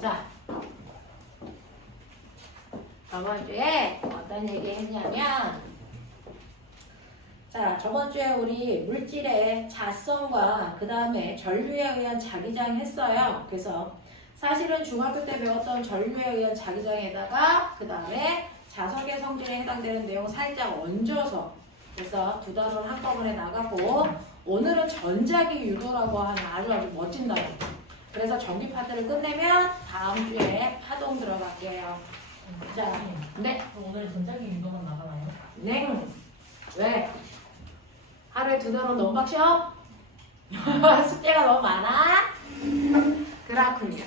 자, 저번 주에 어떤 얘기 했냐면, 자, 저번 주에 우리 물질의 자성과 그 다음에 전류에 의한 자기장 했어요. 그래서 사실은 중학교 때 배웠던 전류에 의한 자기장에다가 그 다음에 자석의 성질에 해당되는 내용 살짝 얹어서, 그래서 두 단어를 한꺼번에 나가고, 오늘은 전자기 유도라고 하는 아주 멋진 단어. 그래서 전기 파트를 끝내면 다음 주에 파동 들어갈게요. 자, 네. 그럼 오늘 전자기 유도만 나가나요? 네. 왜? 하루에 두 단어 너무 빡셔? 숙제가 너무 많아? 그렇군요.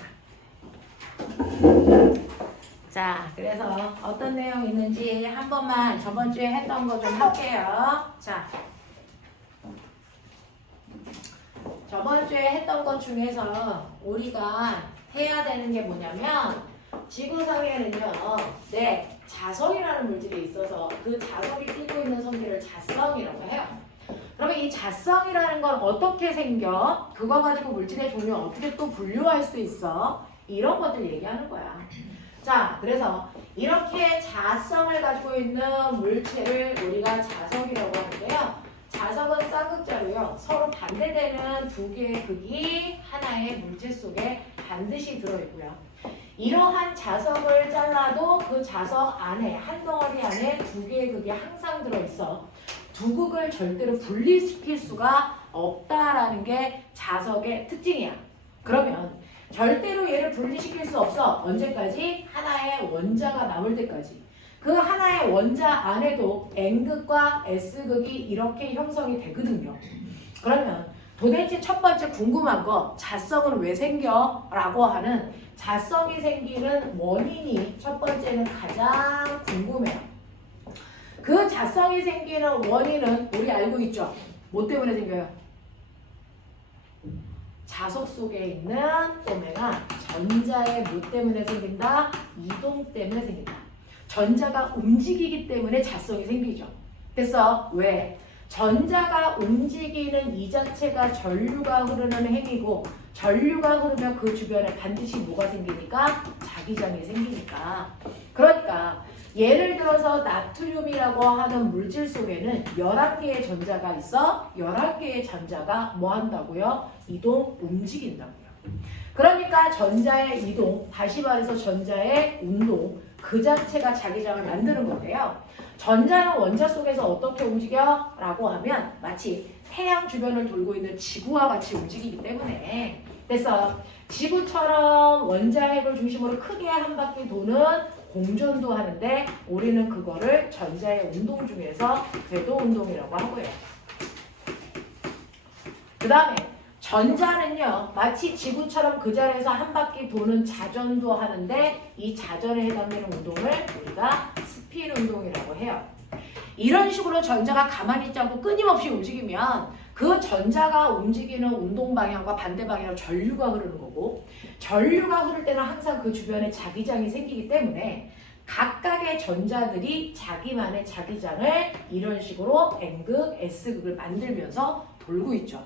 자, 그래서 어떤 내용 있는지 한 번만 저번 주에 했던 거 좀 할게요. 자, 저번 주에 했던 것 중에서 우리가 해야 되는 게 뭐냐면, 지구상에는요, 네, 자성이라는 물질이 있어서 그 자석이 띠고 있는 성질을 자성이라고 해요. 그러면 이 자성이라는 건 어떻게 생겨? 그거 가지고 물질의 종류 어떻게 또 분류할 수 있어? 이런 것들 얘기하는 거야. 자, 그래서 이렇게 자성을 가지고 있는 물체를 우리가 자석이라고 하는데요. 자석은 쌍극자로요. 서로 반대되는 두 개의 극이 하나의 물질 속에 반드시 들어있고요. 이러한 자석을 잘라도 그 자석 안에, 한 덩어리 안에 두 개의 극이 항상 들어있어. 두 극을 절대로 분리시킬 수가 없다라는 게 자석의 특징이야. 그러면 절대로 얘를 분리시킬 수 없어. 언제까지? 하나의 원자가 남을 때까지. 그 하나의 원자 안에도 N극과 S극이 이렇게 형성이 되거든요. 그러면 도대체 첫 번째 궁금한 거, 자성은 왜 생겨? 라고 하는 자성이 생기는 원인이 첫 번째는 가장 궁금해요. 그 자성이 생기는 원인은 우리 알고 있죠? 뭐 때문에 생겨요? 자석 속에 있는 오메가 전자의 뭐 때문에 생긴다? 이동 때문에 생긴다. 전자가 움직이기 때문에 자성이 생기죠. 그래서 왜? 전자가 움직이는 이 자체가 전류가 흐르는 행위고, 전류가 흐르면 그 주변에 반드시 뭐가 생기니까? 자기장이 생기니까. 그러니까 예를 들어서 나트륨이라고 하는 물질 속에는 11개의 전자가 있어. 11개의 전자가 뭐 한다고요? 이동, 움직인다고요. 그러니까 전자의 이동, 다시 말해서 전자의 운동, 그 자체가 자기장을 만드는 건데요. 전자는 원자 속에서 어떻게 움직여? 라고 하면 마치 태양 주변을 돌고 있는 지구와 같이 움직이기 때문에, 그래서 지구처럼 원자핵을 중심으로 크게 한 바퀴 도는 공전도 하는데, 우리는 그거를 전자의 운동 중에서 궤도 운동이라고 하고요. 그 다음에 전자는요, 마치 지구처럼 그 자리에서 한 바퀴 도는 자전도 하는데, 이 자전에 해당되는 운동을 우리가 스핀 운동이라고 해요. 이런 식으로 전자가 가만히 있지 않고 끊임없이 움직이면 그 전자가 움직이는 운동 방향과 반대 방향으로 전류가 흐르는 거고, 전류가 흐를 때는 항상 그 주변에 자기장이 생기기 때문에 각각의 전자들이 자기만의 자기장을 이런 식으로 N극, S극을 만들면서 돌고 있죠.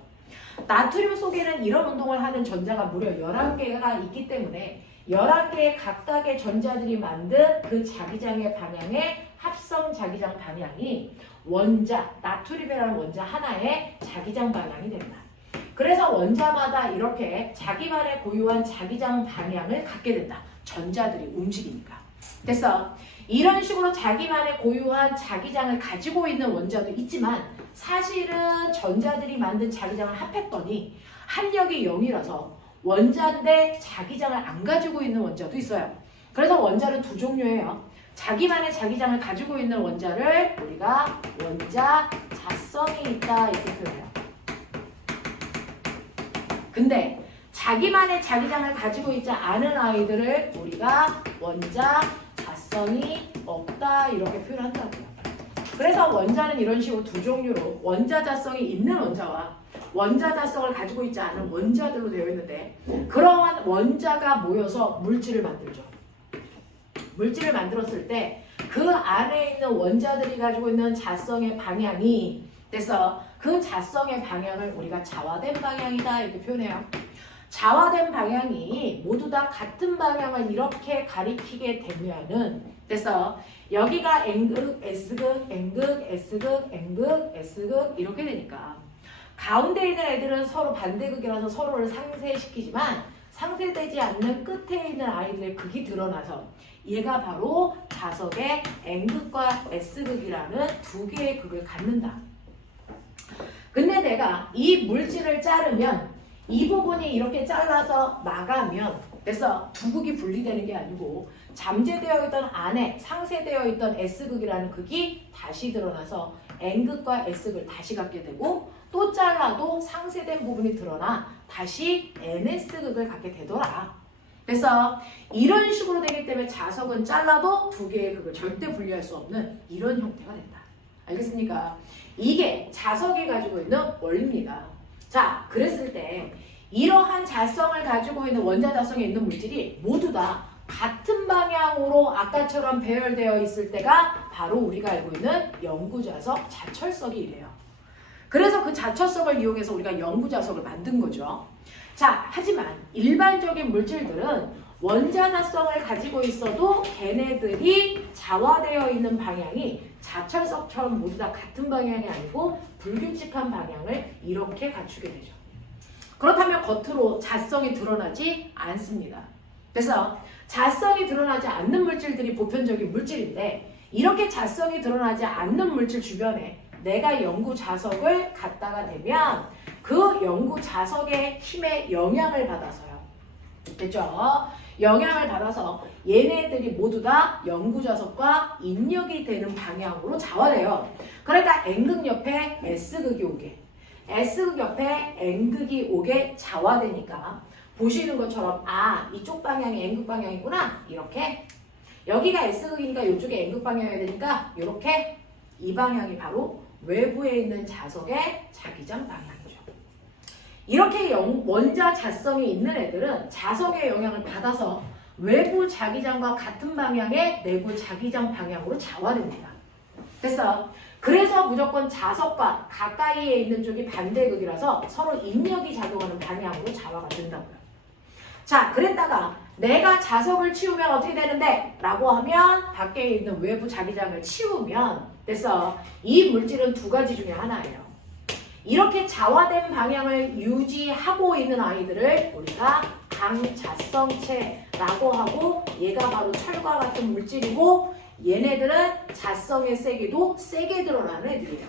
나트륨 속에는 이런 운동을 하는 전자가 무려 11개가 있기 때문에 11개의 각각의 전자들이 만든 그 자기장의 방향의 합성 자기장 방향이 원자, 나트륨이라는 원자 하나의 자기장 방향이 된다. 그래서 원자마다 이렇게 자기만의 고유한 자기장 방향을 갖게 된다. 전자들이 움직이니까. 그래서 이런 식으로 자기만의 고유한 자기장을 가지고 있는 원자도 있지만, 사실은 전자들이 만든 자기장을 합했더니 합력이 0이라서 원자인데 자기장을 안 가지고 있는 원자도 있어요. 그래서 원자는 두 종류예요. 자기만의 자기장을 가지고 있는 원자를 우리가 원자 자성이 있다 이렇게 표현해요. 근데 자기만의 자기장을 가지고 있지 않은 아이들을 우리가 원자 자성이 없다 이렇게 표현한다고요. 그래서 원자는 이런 식으로 두 종류로 원자 자성이 있는 원자와 원자 자성을 가지고 있지 않은 원자들로 되어 있는데, 그러한 원자가 모여서 물질을 만들죠. 물질을 만들었을 때 그 안에 있는 원자들이 가지고 있는 자성의 방향이, 그래서 그 그 자성의 방향을 우리가 자화된 방향이다 이렇게 표현해요. 자화된 방향이 모두 다 같은 방향을 이렇게 가리키게 되면은 그래서 여기가 N극, S극, N극, S극, N극, S극 이렇게 되니까 가운데 있는 애들은 서로 반대극이라서 서로를 상쇄시키지만 상쇄되지 않는 끝에 있는 아이들의 극이 드러나서 얘가 바로 자석의 N극과 S극이라는 두 개의 극을 갖는다. 근데 내가 이 물질을 자르면 이 부분이 이렇게 잘라서 나가면 그래서 두 극이 분리되는 게 아니고 잠재되어 있던 안에 상쇄되어 있던 S극이라는 극이 다시 드러나서 N극과 S극을 다시 갖게 되고 또 잘라도 상쇄된 부분이 드러나 다시 NS극을 갖게 되더라. 그래서 이런 식으로 되기 때문에 자석은 잘라도 두 개의 극을 절대 분리할 수 없는 이런 형태가 된다. 알겠습니까? 이게 자석이 가지고 있는 원리입니다. 자, 그랬을 때 이러한 자성을 가지고 있는 원자 자성에 있는 물질이 모두 다 같은 방향으로 아까처럼 배열되어 있을 때가 바로 우리가 알고 있는 영구자석 자철석이 이래요. 그래서 그 자철석을 이용해서 우리가 영구자석을 만든 거죠. 자, 하지만 일반적인 물질들은 원자 자성을 가지고 있어도 걔네들이 자화되어 있는 방향이 자철석처럼 모두 다 같은 방향이 아니고 불규칙한 방향을 이렇게 갖추게 되죠. 그렇다면 겉으로 자성이 드러나지 않습니다. 그래서 자성이 드러나지 않는 물질들이 보편적인 물질인데 이렇게 자성이 드러나지 않는 물질 주변에 내가 영구 자석을 갖다가 대면 그 영구 자석의 힘에 영향을 받아서요. 됐죠? 영향을 받아서 얘네들이 모두 다 영구 자석과 인력이 되는 방향으로 자화돼요. 그러니까 N극 옆에 S극이 오게 S극 옆에 N극이 오게 자화되니까 보시는 것처럼 아 이쪽 방향이 N극 방향이구나 이렇게 여기가 S극이니까 이쪽에 N극 방향이어야 되니까 이렇게 이 방향이 바로 외부에 있는 자석의 자기장 방향이죠. 이렇게 원자 자성이 있는 애들은 자석의 영향을 받아서 외부 자기장과 같은 방향의 내부 자기장 방향으로 자화됩니다. 그래서 무조건 자석과 가까이에 있는 쪽이 반대극이라서 서로 인력이 작용하는 방향으로 자화가 된다고요. 자, 그랬다가 내가 자석을 치우면 어떻게 되는데? 라고 하면 밖에 있는 외부 자기장을 치우면 그래서 이 물질은 두 가지 중에 하나예요. 이렇게 자화된 방향을 유지하고 있는 아이들을 우리가 강자성체라고 하고 얘가 바로 철과 같은 물질이고 얘네들은 자성의 세기도 세게 드러나는 애들이에요.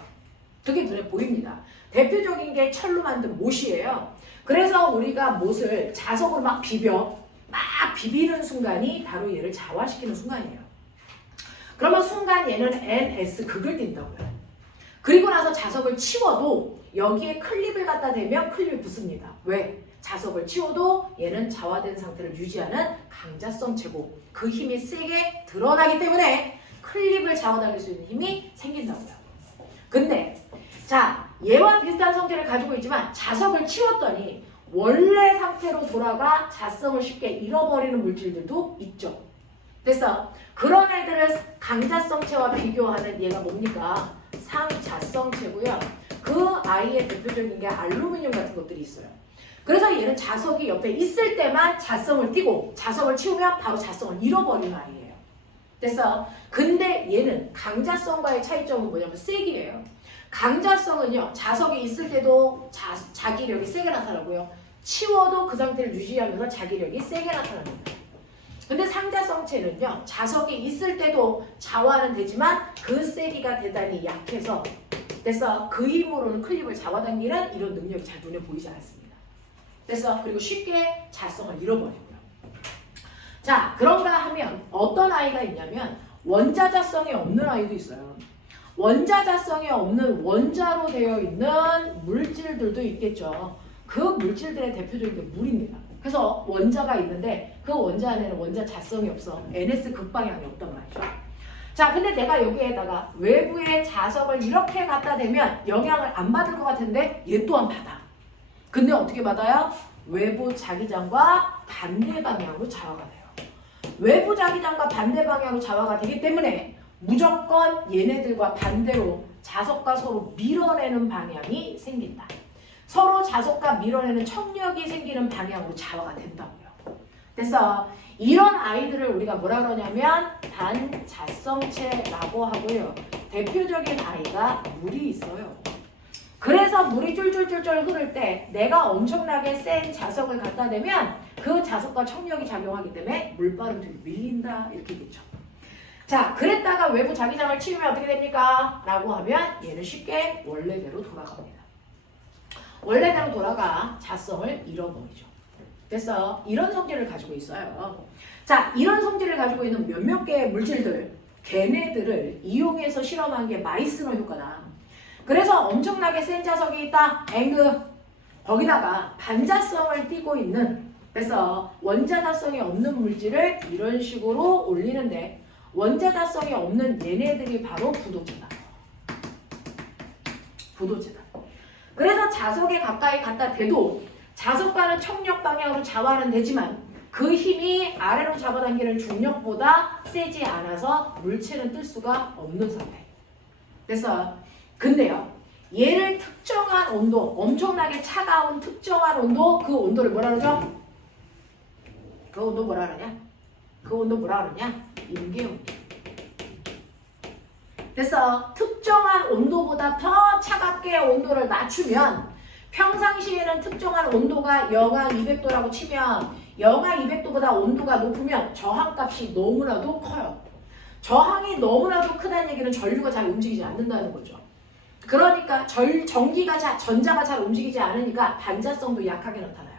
그게 눈에 보입니다. 대표적인 게 철로 만든 못이에요. 그래서 우리가 못을 자석으로 막 비비는 순간이 바로 얘를 자화시키는 순간이에요. 그러면 순간 얘는 NS 극을 띈다고요. 그리고 나서 자석을 치워도 여기에 클립을 갖다 대면 클립이 붙습니다. 왜? 자석을 치워도 얘는 자화된 상태를 유지하는 강자성체고 그 힘이 세게 드러나기 때문에 클립을 잡아당길 수 있는 힘이 생긴다고요. 근데 자 얘와 비슷한 성질을 가지고 있지만 자석을 치웠더니 원래 상태로 돌아가 자성을 쉽게 잃어버리는 물질들도 있죠. 그래서 그런 애들을 강자성체와 비교하는 얘가 뭡니까? 상자성체고요. 그 아이의 대표적인 게 알루미늄 같은 것들이 있어요. 그래서 얘는 자석이 옆에 있을 때만 자성을 띠고 자석을 치우면 바로 자성을 잃어버리는 아이예요. 근데 얘는 강자성과의 차이점은 뭐냐면 세기예요. 강자성은요. 자석이 있을 때도 자기력이 세게 나타나고요. 치워도 그 상태를 유지하면서 자기력이 세게 나타납니다. 근데 상자성체는요. 자석이 있을 때도 자화는 되지만 그 세기가 대단히 약해서 그 힘으로는 클립을 잡아당기는 이런 능력이 잘 눈에 보이지 않습니다. 그리고 쉽게 자성을 잃어버리고요. 자, 그런가 하면 어떤 아이가 있냐면 원자자성이 없는 아이도 있어요. 원자자성이 없는 원자로 되어 있는 물질들도 있겠죠. 그 물질들의 대표적인 게 물입니다. 그래서 원자가 있는데 그 원자 안에는 원자 자성이 없어. NS 극방향이 없단 말이죠. 자, 근데 내가 여기에다가 외부의 자석을 이렇게 갖다 대면 영향을 안 받을 것 같은데 얘 또한 받아. 근데 어떻게 받아요? 외부 자기장과 반대 방향으로 자화가 돼요. 외부 자기장과 반대 방향으로 자화가 되기 때문에 무조건 얘네들과 반대로 자석과 서로 밀어내는 방향이 생긴다. 서로 자석과 밀어내는 청력이 생기는 방향으로 자화가 된다고요. 그래서 이런 아이들을 우리가 뭐라 그러냐면 반자성체라고 하고요. 대표적인 아이가 물이 있어요. 그래서 물이 쫄쫄쫄쫄 흐를 때 내가 엄청나게 센 자석을 갖다 대면 그 자석과 청력이 작용하기 때문에 물바람 뒤로 밀린다 이렇게 되죠. 자, 그랬다가 외부 자기장을 치우면 어떻게 됩니까? 라고 하면 얘는 쉽게 원래대로 돌아갑니다. 원래대로 돌아가 자성을 잃어버리죠. 그래서 이런 성질을 가지고 있어요. 자, 이런 성질을 가지고 있는 몇몇 개의 물질들, 걔네들을 이용해서 실험한 게 마이스너 효과다. 그래서 엄청나게 센 자석이 있다. 앵그. 거기다가 반자성을 띠고 있는, 그래서 원자다성이 없는 물질을 이런 식으로 올리는데 원자다성이 없는 얘네들이 바로 부도체다. 부도체다. 그래서 자석에 가까이 갖다 대도 자석과는 청력 방향으로 자화는 되지만 그 힘이 아래로 잡아당기는 중력보다 세지 않아서 물체는 뜰 수가 없는 상태. 그래서 근데요. 얘를 특정한 온도, 엄청나게 차가운 특정한 온도, 그 온도를 뭐라 그러죠? 그 온도 뭐라 그러냐? 그 온도 뭐라 그러냐? 임계온도. 그래서 특정한 온도보다 더 차갑게 온도를 낮추면 평상시에는 특정한 온도가 영하 200도라고 치면 영하 200도보다 온도가 높으면 저항값이 너무나도 커요. 저항이 너무나도 크다는 얘기는 전류가 잘 움직이지 않는다는 거죠. 그러니까 전자가 잘 움직이지 않으니까 반자성도 약하게 나타나요.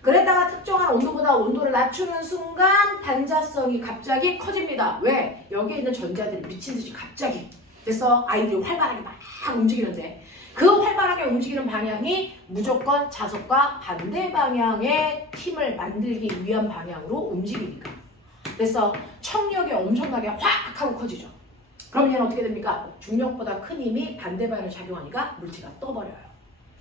그랬다가 특정한 온도보다 온도를 낮추는 순간 반자성이 갑자기 커집니다. 왜? 여기에 있는 전자들이 미친듯이 갑자기. 그래서 아이들이 활발하게 막 움직이는데 그 활발하게 움직이는 방향이 무조건 자석과 반대 방향의 힘을 만들기 위한 방향으로 움직이니까. 그래서 청력이 엄청나게 확 하고 커지죠. 그럼 얘는 어떻게 됩니까? 중력보다 큰 힘이 반대 방향으로 작용하니까 물체가 떠버려요.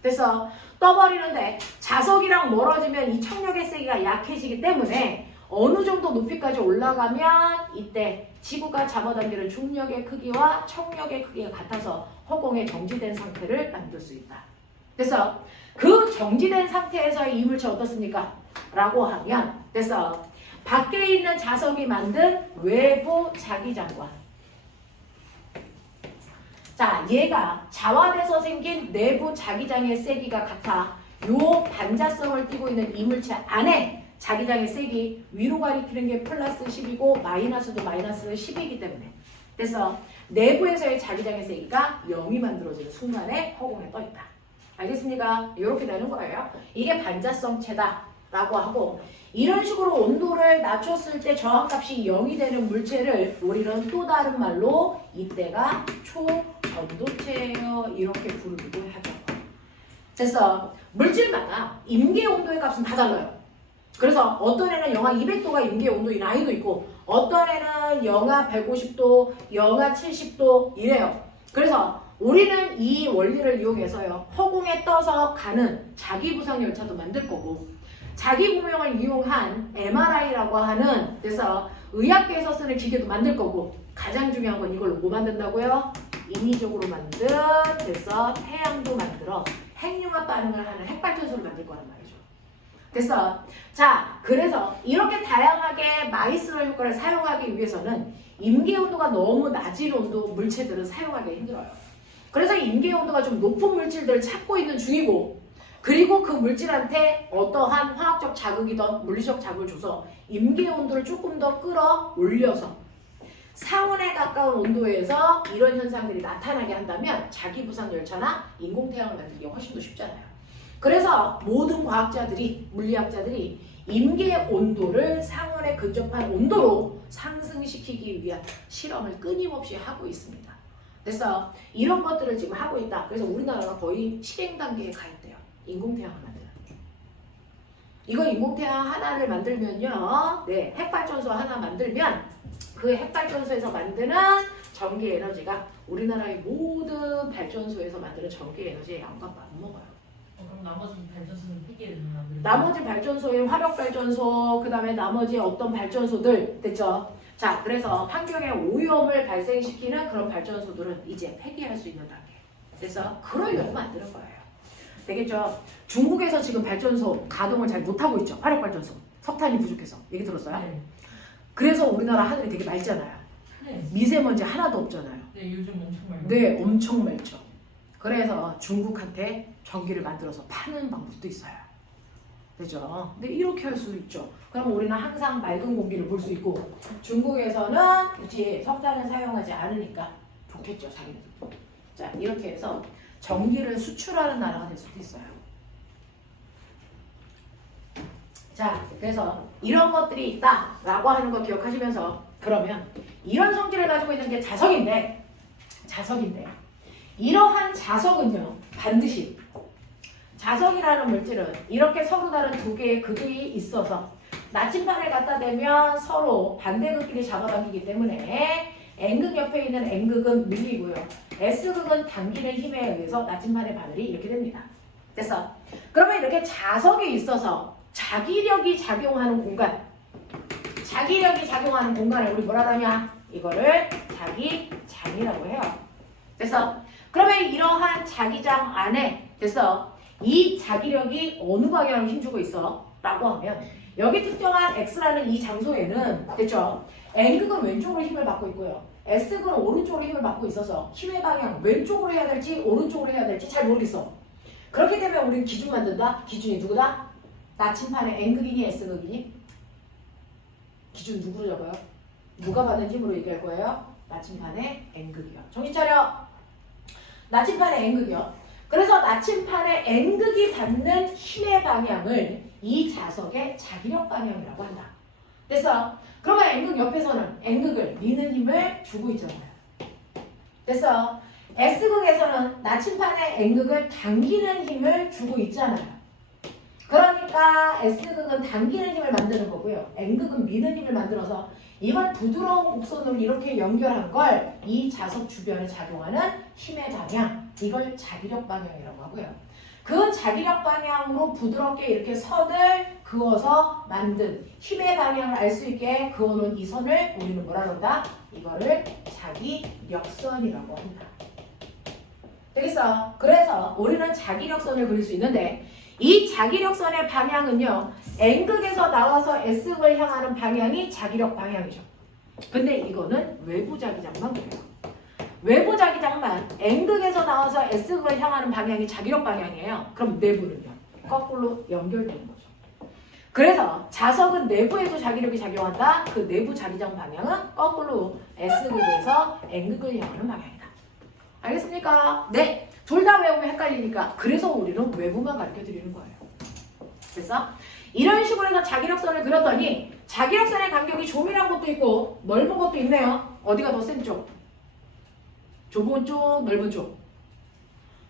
그래서 떠버리는데 자석이랑 멀어지면 이 청력의 세기가 약해지기 때문에 어느 정도 높이까지 올라가면 이때 지구가 잡아당기는 중력의 크기와 청력의 크기가 같아서 허공에 정지된 상태를 만들 수 있다. 그래서 그 정지된 상태에서의 이물체 어떻습니까? 라고 하면 그래서 밖에 있는 자석이 만든 외부 자기장과 자, 얘가 자화돼서 생긴 내부 자기장의 세기가 같아. 요 반자성을 띠고 있는 이물체 안에 자기장의 세기 위로 가리키는 게 플러스 10이고 마이너스도 마이너스 10이기 때문에 그래서 내부에서의 자기장의 세기가 0이 만들어지는 순간에 허공에 떠 있다. 알겠습니까? 이렇게 되는 거예요. 이게 반자성체다 라고 하고 이런 식으로 온도를 낮췄을 때 저항값이 0이 되는 물체를 우리는 또 다른 말로 이때가 초전도체예요. 이렇게 부르기도 하죠. 그래서 물질마다 임계 온도의 값은 다 달라요. 그래서 어떤 애는 영하 200도가 임계 온도인 아이도 있고 어떤 애는 영하 150도, 영하 70도 이래요. 그래서 우리는 이 원리를 이용해서요. 허공에 떠서 가는 자기부상 열차도 만들 거고 자기구명을 이용한 MRI라고 하는 그래서 의학계에서 쓰는 기계도 만들 거고 가장 중요한 건 이걸로 뭐 만든다고요? 인위적으로 만든 그래서 태양도 만들어 핵융합 반응을 하는 핵발전소를 만들 거란 말이죠. 그래서 이렇게 다양하게 마이스너 효과를 사용하기 위해서는 임계 온도가 너무 낮은 온도 물체들은 사용하기 힘들어요. 그래서 임계 온도가 좀 높은 물질들을 찾고 있는 중이고 그리고 그 물질한테 어떠한 화학적 자극이든 물리적 자극을 줘서 임계 온도를 조금 더 끌어올려서 상온에 가까운 온도에서 이런 현상들이 나타나게 한다면 자기부상 열차나 인공태양을 만들기가 훨씬 더 쉽잖아요. 그래서 모든 과학자들이, 물리학자들이 임계 온도를 상온에 근접한 온도로 상승시키기 위한 실험을 끊임없이 하고 있습니다. 그래서 이런 것들을 지금 하고 있다. 그래서 우리나라가 거의 실행 단계에 가 있대요. 인공태양을 만드는. 이거 인공태양 하나를 만들면요. 네, 핵발전소 하나 만들면 그 핵발전소에서 만드는 전기 에너지가 우리나라의 모든 발전소에서 만드는 전기 에너지의 양과 맞먹어요. 그럼 나머지 발전소는 폐기를 만들고 나머지 발전소인 화력발전소, 그 다음에 나머지 어떤 발전소들, 됐죠? 자, 그래서 환경에 오염을 발생시키는 그런 발전소들은 이제 폐기할 수 있는 단계. 그래서 그러려고 만드는 거예요. 되겠죠? 중국에서 지금 발전소 가동을 잘 못하고 있죠. 화력발전소. 석탄이 부족해서. 얘기 들었어요? 네. 그래서 우리나라 하늘이 되게 맑잖아요. 네. 미세먼지 하나도 없잖아요. 네, 요즘 엄청 많이. 네, 엄청 맑죠. 그래서 중국한테 전기를 만들어서 파는 방법도 있어요. 그죠? 근데 이렇게 할 수 있죠. 그럼 우리는 항상 맑은 공기를 볼 수 있고 중국에서는 굳이 석탄을 사용하지 않으니까 좋겠죠, 자기네들. 자, 이렇게 해서 전기를 수출하는 나라가 될 수도 있어요. 자, 그래서 이런 것들이 있다라고 하는 거 기억하시면서 그러면 이런 성질을 가지고 있는 게 자석인데 이러한 자석은요 반드시 자석이라는 물질은 이렇게 서로 다른 두 개의 극이 있어서 나침반을 갖다 대면 서로 반대극끼리 잡아당기기 때문에 N극 옆에 있는 N극은 밀리고요. S극은 당기는 힘에 의해서 나침반의 바늘이 이렇게 됩니다. 됐어? 그러면 이렇게 자석이 있어서 자기력이 작용하는 공간을 우리 뭐라 하냐? 이거를 자기장이라고 해요. 됐어? 그러면 이러한 자기장 안에 됐어? 이 자기력이 어느 방향으로 힘주고 있어? 라고 하면 여기 특정한 X라는 이 장소에는 됐죠? N극은 왼쪽으로 힘을 받고 있고요. S극은 오른쪽으로 힘을 받고 있어서 힘의 방향 왼쪽으로 해야 될지 오른쪽으로 해야 될지 잘 모르겠어. 그렇기 때문에 우리는 기준 만든다? 기준이 누구다? 나침판의 N극이니 S극이니? 기준 누구로 잡아요? 누가 받는 힘으로 얘기할 거예요? 나침판의 N극이요. 정신 차려! 나침판의 N극이요. 그래서 나침판의 N극이 받는 힘의 방향을 이 자석의 자기력 방향이라고 한다. 됐어? 그러면 N극 옆에서는 N극을 미는 힘을 주고 있잖아요. 됐어? S극에서는 나침판의 N극을 당기는 힘을 주고 있잖아요. 그러니까 S극은 당기는 힘을 만드는 거고요. N극은 미는 힘을 만들어서 이걸 부드러운 곡선으로 이렇게 연결한 걸 이 자석 주변에 작용하는 힘의 방향, 이걸 자기력 방향이라고 하고요. 그 자기력 방향으로 부드럽게 이렇게 선을 그어서 만든 힘의 방향을 알 수 있게 그어놓은 이 선을 우리는 뭐라 그런다? 이거를 자기력선이라고 한다. 되겠어? 그래서 우리는 자기력선을 그릴 수 있는데 이 자기력선의 방향은요. N극에서 나와서 S극을 향하는 방향이 자기력 방향이죠. 근데 이거는 외부 자기장만 그래요. 외부 자기장만 N극에서 나와서 S극을 향하는 방향이 자기력 방향이에요. 그럼 내부는요? 거꾸로 연결되는 거죠. 그래서 자석은 내부에도 자기력이 작용한다. 그 내부 자기장 방향은 거꾸로 S극에서 N극을 향하는 방향이다. 알겠습니까? 네. 둘 다 외우면 헷갈리니까 그래서 우리는 외부만 가르쳐 드리는 거예요. 됐어? 이런 식으로 해서 자기력선을 그렸더니 자기력선의 간격이 좁은 것도 있고 넓은 것도 있네요. 어디가 더 센 쪽? 좁은 쪽, 넓은 쪽.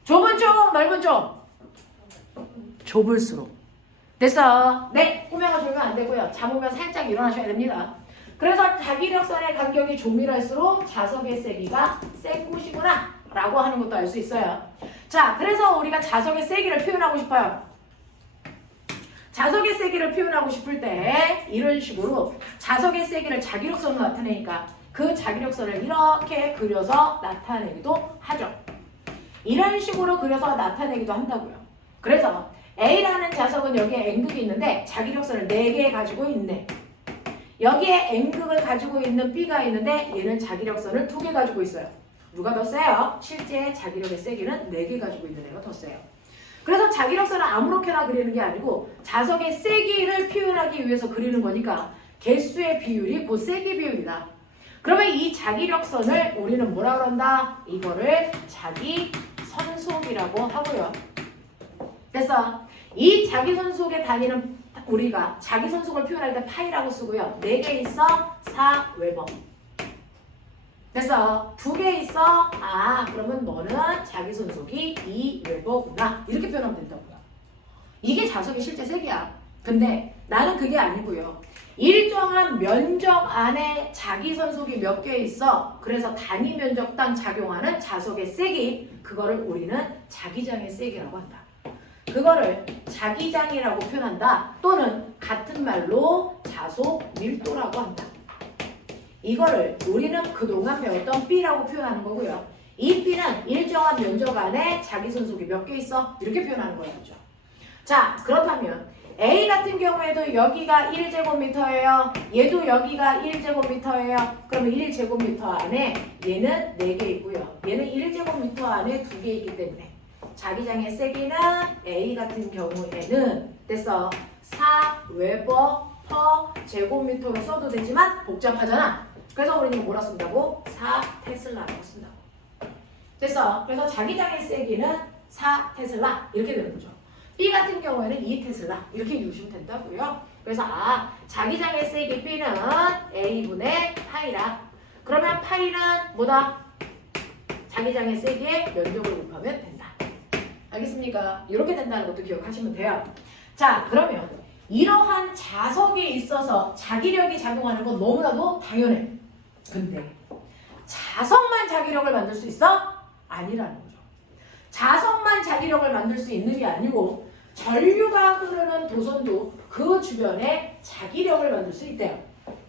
좁은 쪽, 넓은 쪽. 좁을수록. 됐어? 네. 꾸며가 졸면 안 되고요. 잠오면 살짝 일어나셔야 됩니다. 그래서 자기력선의 간격이 좁을수록 자석의 세기가 센 곳이구나 라고 하는 것도 알 수 있어요. 자, 그래서 우리가 자석의 세기를 표현하고 싶어요. 자석의 세기를 표현하고 싶을 때 이런 식으로 자석의 세기를 자기력선으로 나타내니까 그 자기력선을 이렇게 그려서 나타내기도 하죠. 이런 식으로 그려서 나타내기도 한다고요. 그래서 A라는 자석은 여기에 N극이 있는데 자기력선을 4개 가지고 있네. 여기에 N극을 가지고 있는 B가 있는데 얘는 자기력선을 2개 가지고 있어요. 누가 더 세요? 실제 자기력의 세기는 4개 가지고 있는 애가 더 세요. 그래서 자기력선을 아무렇게나 그리는 게 아니고 자석의 세기를 표현하기 위해서 그리는 거니까 개수의 비율이 그 세기 비율이다. 그러면 이 자기력선을 우리는 뭐라 그런다? 이거를 자기선속이라고 하고요. 그래서 이 자기선속의 단위는 우리가 자기선속을 표현할 때 파이라고 쓰고요. 4개 있어 4웨버. 그래서 2개 있어 그러면 너는 자기선속이 2웨버구나 이렇게 표현하면 된다고요. 이게 자석의 실제 세기야. 근데 나는 그게 아니고요. 일정한 면적 안에 자기선속이 몇 개 있어. 그래서 단위 면적당 작용하는 자석의 세기, 그거를 우리는 자기장의 세기라고 한다. 그거를 자기장이라고 표현한다. 또는 같은 말로 자속 밀도라고 한다. 이거를 우리는 그동안 배웠던 B라고 표현하는 거고요. 이 B는 일정한 면적 안에 자기선속이 몇 개 있어? 이렇게 표현하는 거예요. 그죠? 자, 그렇다면 A 같은 경우에도 여기가 1제곱미터예요. 얘도 여기가 1제곱미터예요. 그러면 1제곱미터 안에 얘는 4개 있고요. 얘는 1제곱미터 안에 2개 있기 때문에 자기장의 세기는 A 같은 경우에는 됐어. 4웨버 퍼 제곱미터로 써도 되지만 복잡하잖아. 그래서 우리는 뭐라 쓴다고? 4테슬라라고 쓴다고. 됐어. 그래서 자기장의 세기는 4테슬라 이렇게 되는 거죠. B 같은 경우에는 2테슬라 이렇게 주시면 된다고요. 그래서 자기장의 세기 B는 A분의 파이라. 그러면 파이는 뭐다? 자기장의 세기의 면적을 곱하면 된다. 알겠습니까? 이렇게 된다는 것도 기억하시면 돼요. 자, 그러면 이러한 자석에 있어서 자기력이 작용하는 건 너무나도 당연해. 근데 자석만 자기력을 만들 수 있어? 아니라는 거죠. 자석만 자기력을 만들 수 있는 게 아니고 전류가 흐르는 도선도 그 주변에 자기력을 만들 수 있대요.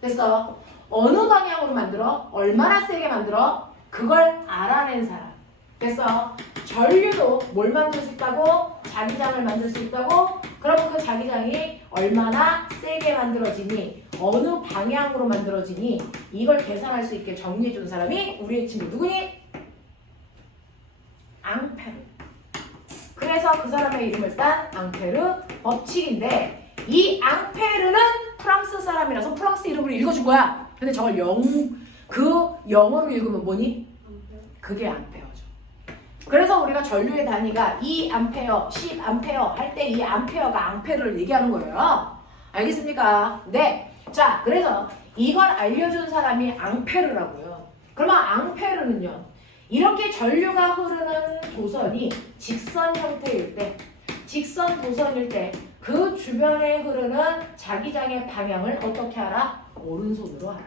그래서 어느 방향으로 만들어? 얼마나 세게 만들어? 그걸 알아낸 사람. 그래서 전류도 뭘 만들 수 있다고? 자기장을 만들 수 있다고? 그럼 그 자기장이 얼마나 세게 만들어지니? 어느 방향으로 만들어지니? 이걸 계산할 수 있게 정리해 준 사람이 우리의 친구 누구니? 앙페르. 그래서 그 사람의 이름을 딴 앙페르 법칙인데 이 앙페르는 프랑스 사람이라서 프랑스 이름으로 읽어준 거야. 근데 저걸 영어로 읽으면 뭐니? 그게 앙페어죠. 그래서 우리가 전류의 단위가 2암페어, 10암페어 할 때 이 암페어가 앙페르를 얘기하는 거예요. 알겠습니까? 네. 자, 그래서 이걸 알려준 사람이 앙페르라고요. 그러면 앙페르는요. 이렇게 전류가 흐르는 도선이 직선 형태일 때, 직선 도선일 때 그 주변에 흐르는 자기장의 방향을 어떻게 알아? 오른손으로 알아.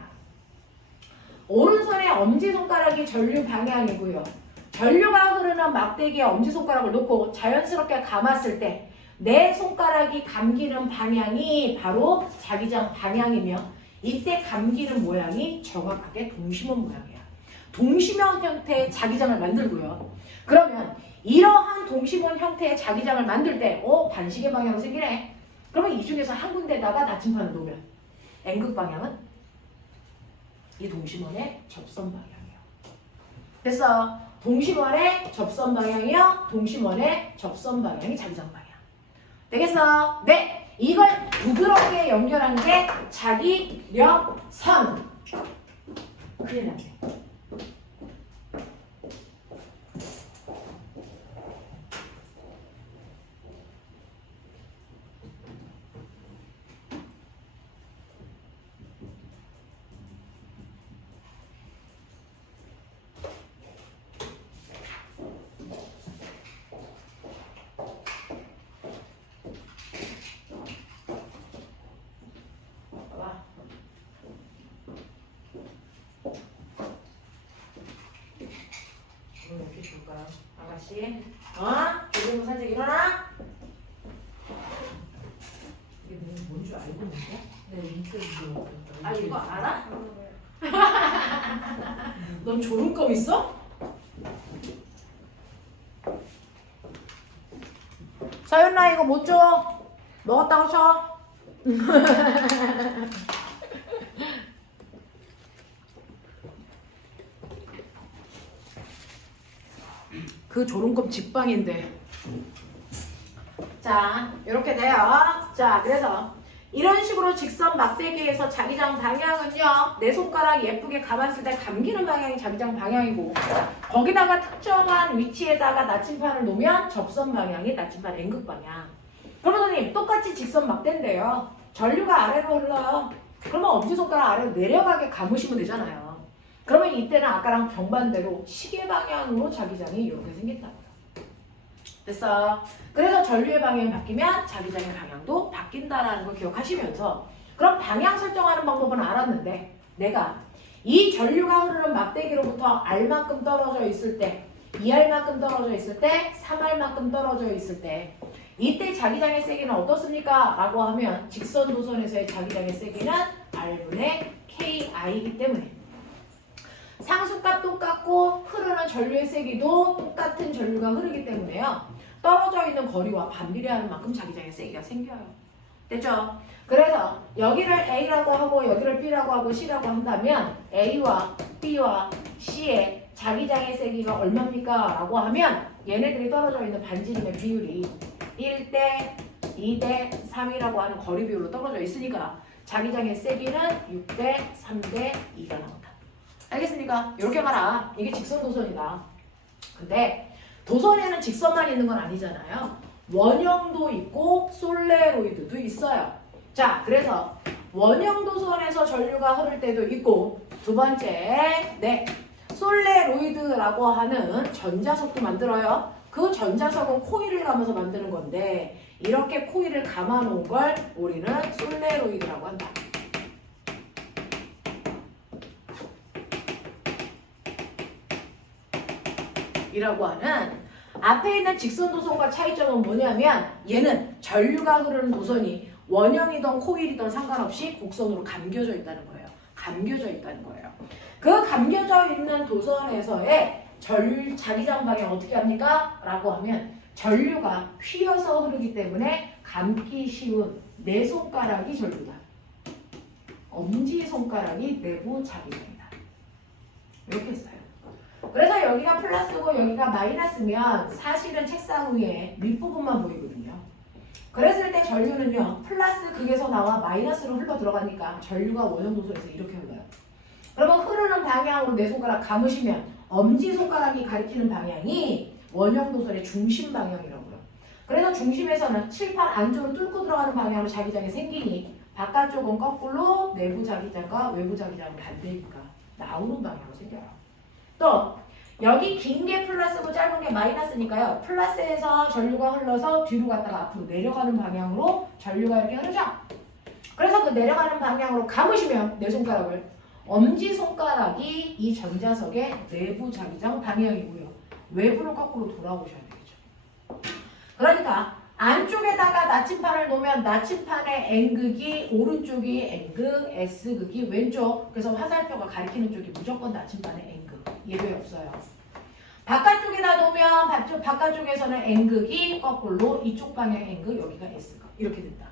오른손의 엄지손가락이 전류 방향이고요. 전류가 흐르는 막대기에 엄지손가락을 놓고 자연스럽게 감았을 때 내 손가락이 감기는 방향이 바로 자기장 방향이며 이때 감기는 모양이 정확하게 동심원 모양이야. 동심원 형태의 자기장을 만들고요. 그러면 이러한 동심원 형태의 자기장을 만들 때 반시계 방향이 생기네. 그러면 이 중에서 한 군데다가 나침판을 놓으면 N극 방향은 이 동심원의 접선 방향이에요. 그래서 동심원의 접선 방향이요. 동심원의 접선 방향이 자기장 방향. 되겠어? 네. 이걸 부드럽게 연결한 게 자기력선. 큰일 났네. 이렇게 줄까? 아가씨, 조금 살짝 일어나. 이게 뭔줄 알고 있는데? 네, 인터뷰. 이거 알아? 넌 졸음껌 있어? 서윤아 이거 못 줘. 먹었다고 쳐. 그 졸음껌 직방인데. 자, 이렇게 돼요. 자, 그래서 이런 식으로 직선 막대기에서 자기장 방향은요. 내 손가락 예쁘게 감았을 때 감기는 방향이 자기장 방향이고 거기다가 특정한 위치에다가 나침판을 놓으면 접선 방향이 나침판 N극 방향. 그러면 선생님 똑같이 직선 막대인데요. 전류가 아래로 흘러요. 그러면 엄지손가락 아래로 내려가게 감으시면 되잖아요. 그러면 이때는 아까랑 정반대로 시계 방향으로 자기장이 이렇게 생긴다고요. 됐어. 그래서 전류의 방향이 바뀌면 자기장의 방향도 바뀐다라는 걸 기억하시면서 그럼 방향 설정하는 방법은 알았는데 내가 이 전류가 흐르는 막대기로부터 R만큼 떨어져 있을 때 2R만큼 떨어져 있을 때 3R만큼 떨어져 있을 때 이때 자기장의 세기는 어떻습니까? 라고 하면 직선 도선에서의 자기장의 세기는 R분의 KI이기 때문에 상수값 똑같고 흐르는 전류의 세기도 똑같은 전류가 흐르기 때문에요. 떨어져 있는 거리와 반비례하는 만큼 자기장의 세기가 생겨요. 됐죠? 그래서 여기를 A라고 하고 여기를 B라고 하고 C라고 한다면 A와 B와 C의 자기장의 세기가 얼마입니까? 라고 하면 얘네들이 떨어져 있는 반지름의 비율이 1대 2대 3이라고 하는 거리 비율로 떨어져 있으니까 자기장의 세기는 6대 3대 2가 나온다. 알겠습니까? 이렇게 가라. 이게 직선 도선이다. 근데 도선에는 직선만 있는 건 아니잖아요. 원형도 있고 솔레로이드도 있어요. 자, 그래서 원형 도선에서 전류가 흐를 때도 있고 두 번째, 네, 솔레로이드라고 하는 전자석도 만들어요. 그 전자석은 코일을 감아서 만드는 건데 이렇게 코일을 감아 놓은 걸 우리는 솔레로이드라고 한다. 이라고 하는 앞에 있는 직선 도선과 차이점은 뭐냐면 얘는 전류가 흐르는 도선이 원형이든 코일이든 상관없이 곡선으로 감겨져 있다는 거예요. 감겨져 있다는 거예요. 그 감겨져 있는 도선에서의 자기장 방향 어떻게 합니까? 라고 하면 전류가 휘어서 흐르기 때문에 감기 쉬운 내 손가락이 전류다. 엄지손가락이 내부 자기장이다. 이렇게 했어요. 그래서 여기가 플러스고 여기가 마이너스면 사실은 책상 위에 밑부분만 보이거든요. 그랬을 때 전류는요. 플러스 극에서 나와 마이너스로 흘러 들어가니까 전류가 원형 도선에서 이렇게 흘러요. 그러면 흐르는 방향으로 내 손가락 감으시면 엄지손가락이 가리키는 방향이 원형 도선의 중심 방향이라고요. 그래서 중심에서는 칠판 안쪽으로 뚫고 들어가는 방향으로 자기장이 생기니 바깥쪽은 거꾸로 내부 자기장과 외부 자기장은 반대니까 나오는 방향으로 생겨요. 또 여기 긴 게 플러스고 짧은 게 마이너스니까요. 플러스에서 전류가 흘러서 뒤로 갔다가 앞으로 내려가는 방향으로 전류가 이렇게 흐르죠. 그래서 그 내려가는 방향으로 감으시면 내 손가락을 엄지손가락이 이 전자석의 내부 자기장 방향이고요. 외부는 거꾸로 돌아오셔야 되겠죠. 그러니까 안쪽에다가 나침판을 놓으면 나침판의 N극이 오른쪽이 N극, S극이 왼쪽. 그래서 화살표가 가리키는 쪽이 무조건 나침판의 N극. 예외 없어요. 바깥쪽에다 놓으면 바깥쪽에서는 N극이 거꾸로 이쪽 방향 N극, 여기가 S극. 이렇게 된다.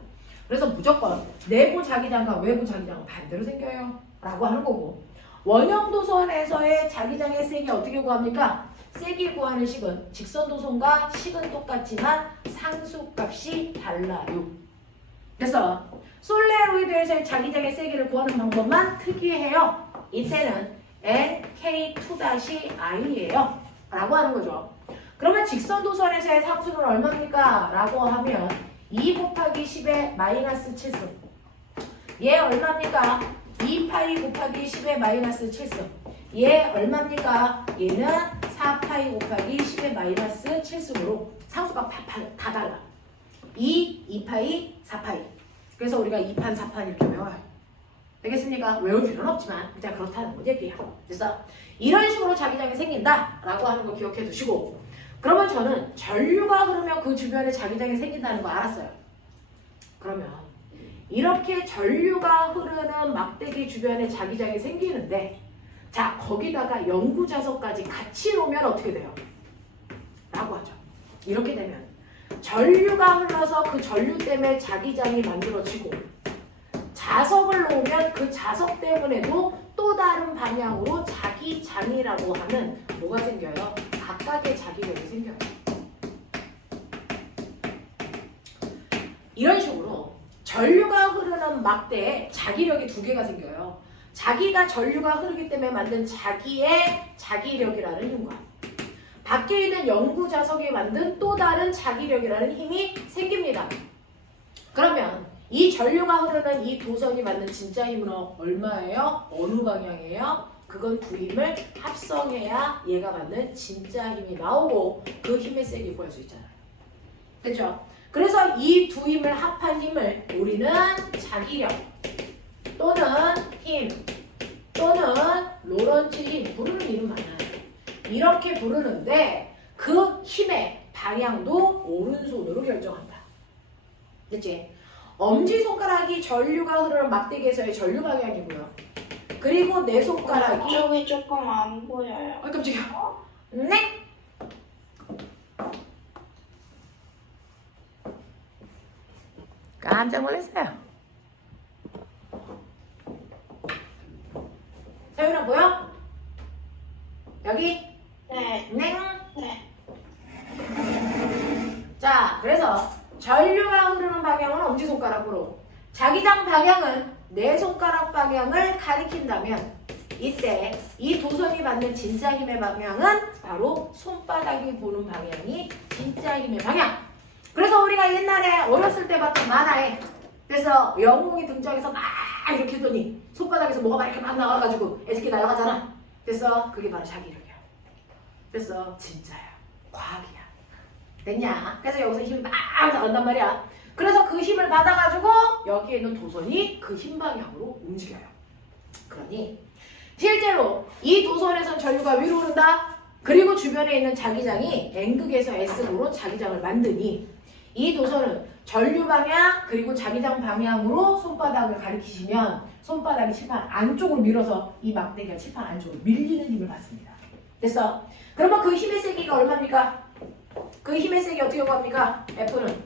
그래서 무조건 내부 자기장과 외부 자기장은 반대로 생겨요. 라고 하는 거고. 원형 도선에서의 자기장의 세기 어떻게 구합니까? 세기 구하는 식은 직선 도선과 식은 똑같지만 상수값이 달라요. 그래서 솔레로이드에서의 자기장의 세기를 구하는 방법만 특이해요. 이때는 NK2-I예요. 라고 하는 거죠. 그러면 직선 도선에서의 상수는 얼마입니까? 라고 하면 2 곱하기 10의 마이너스 7승. 얘 얼마입니까? 2파이 곱하기 10의 마이너스 7승. 얘 얼마입니까? 얘는 4파이 곱하기 10의 마이너스 7승으로 상수가 다 달라. 2파이, 4파이. 그래서 우리가 2판, 4판 이렇게 외워요. 되겠습니까? 외울 필요는 없지만 그냥 그렇다는 거 얘기해요. 그래서 이런 식으로 자기장이 생긴다 라고 하는 거 기억해 두시고, 그러면 저는 전류가 흐르면 그 주변에 자기장이 생긴다는 거 알았어요. 그러면 이렇게 전류가 흐르는 막대기 주변에 자기장이 생기는데, 자, 거기다가 연구자석까지 같이 놓으면 어떻게 돼요? 라고 하죠. 이렇게 되면 전류가 흘러서 그 전류 때문에 자기장이 만들어지고, 자석을 놓으면 그 자석 때문에도 또 다른 방향으로 자기장이라고 하는 뭐가 생겨요? 각각의 자기력이 생겨요. 이런 식으로 전류가 흐르는 막대에 자기력이 두 개가 생겨요. 자기가 전류가 흐르기 때문에 만든 자기의 자기력이라는 힘과 밖에 있는 연구자석이 만든 또 다른 자기력이라는 힘이 생깁니다. 그러면 이 전류가 흐르는 이 도선이 만든 진짜 힘은 얼마예요? 어느 방향이에요? 그건 두 힘을 합성해야 얘가 받는 진짜 힘이 나오고 그 힘의 세기 구할 수 있잖아요. 됐죠? 그래서 이 두 힘을 합한 힘을 우리는 자기력 또는 힘 또는 로런츠 힘, 부르는 이름 많아요. 이렇게 부르는데 그 힘의 방향도 오른손으로 결정한다. 됐지? 엄지손가락이 전류가 흐르는 막대기에서의 전류 방향이고요. 그리고 내 손가락이 저기 조금 안 보여요. 아 깜짝이야. 네? 깜짝 놀랐어요. 서윤아 보여? 여기? 네, 네. 네. 자, 그래서 전류가 흐르는 방향은 엄지손가락으로, 자기장 방향은 내 손가락 방향을 가리킨다면 이때 이 도선이 받는 진짜 힘의 방향은 바로 손바닥이 보는 방향이 진짜 힘의 방향. 그래서 우리가 옛날에 어렸을 때 봤던 만화에, 그래서 영웅이 등장해서 막 이렇게 했더니 손바닥에서 뭐가 막 이렇게 막 나와가지고 애새끼 날아가잖아. 그래서 그게 바로 자기력이야. 그래서 진짜야. 과학이야. 됐냐? 그래서 여기서 힘이 막 나간단 말이야. 그래서 그 힘을 받아가지고 여기에 있는 도선이 그 힘 방향으로 움직여요. 그러니 실제로 이 도선에선 전류가 위로 흐른다. 그리고 주변에 있는 자기장이 N극에서 S극으로 자기장을 만드니 이 도선은 전류 방향 그리고 자기장 방향으로 손바닥을 가리키시면 손바닥이 칠판 안쪽으로 밀어서 이 막대기가 칠판 안쪽으로 밀리는 힘을 받습니다. 됐어? 그러면 그 힘의 세기가 얼마입니까? 그 힘의 세기 어떻게 구합니까? F는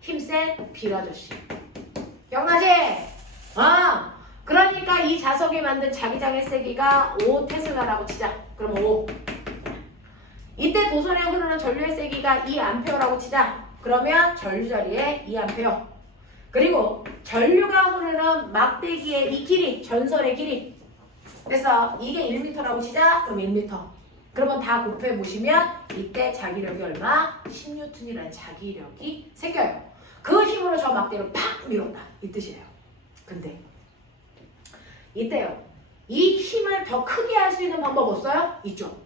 힘센 B라저씨. 기억나지? 그러니까 이 자석이 만든 자기장의 세기가 5 테슬라라고 치자. 그럼 5. 이때 도선에 흐르는 전류의 세기가 2암페어라고 치자. 그러면 전류 자리에 2암페어. 그리고 전류가 흐르는 막대기의 이 길이, 전선의 길이. 그래서 이게 1m라고 치자. 그럼 1m. 그러면 다 곱해보시면 이때 자기력이 얼마? 10N이라는 자기력이 생겨요. 그 힘으로 저 막대기를 팍 밀었다. 이 뜻이에요. 근데 이때요. 이 힘을 더 크게 할 수 있는 방법 없어요? 있죠.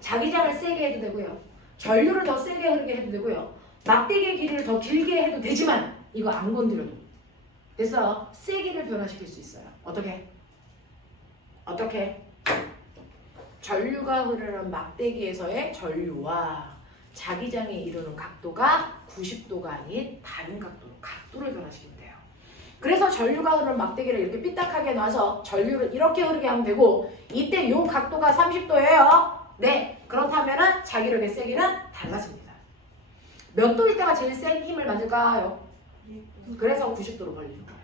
자기장을 세게 해도 되고요. 전류를 더 세게 흐르게 해도 되고요. 막대기의 길이를 더 길게 해도 되지만 이거 안 건드려도. 그래서 세기를 변화시킬 수 있어요. 어떻게? 전류가 흐르는 막대기에서의 전류와 자기장이 이루는 각도가 90도가 아닌 다른 각도를 변화시키면 돼요. 그래서 전류가 흐르는 막대기를 이렇게 삐딱하게 놔서 전류를 이렇게 흐르게 하면 되고 이때 이 각도가 30도예요. 네, 그렇다면 자기력의 세기는 달라집니다. 몇 도일 때가 제일 센 힘을 받을까요? 그래서 90도로 벌리는 거예요.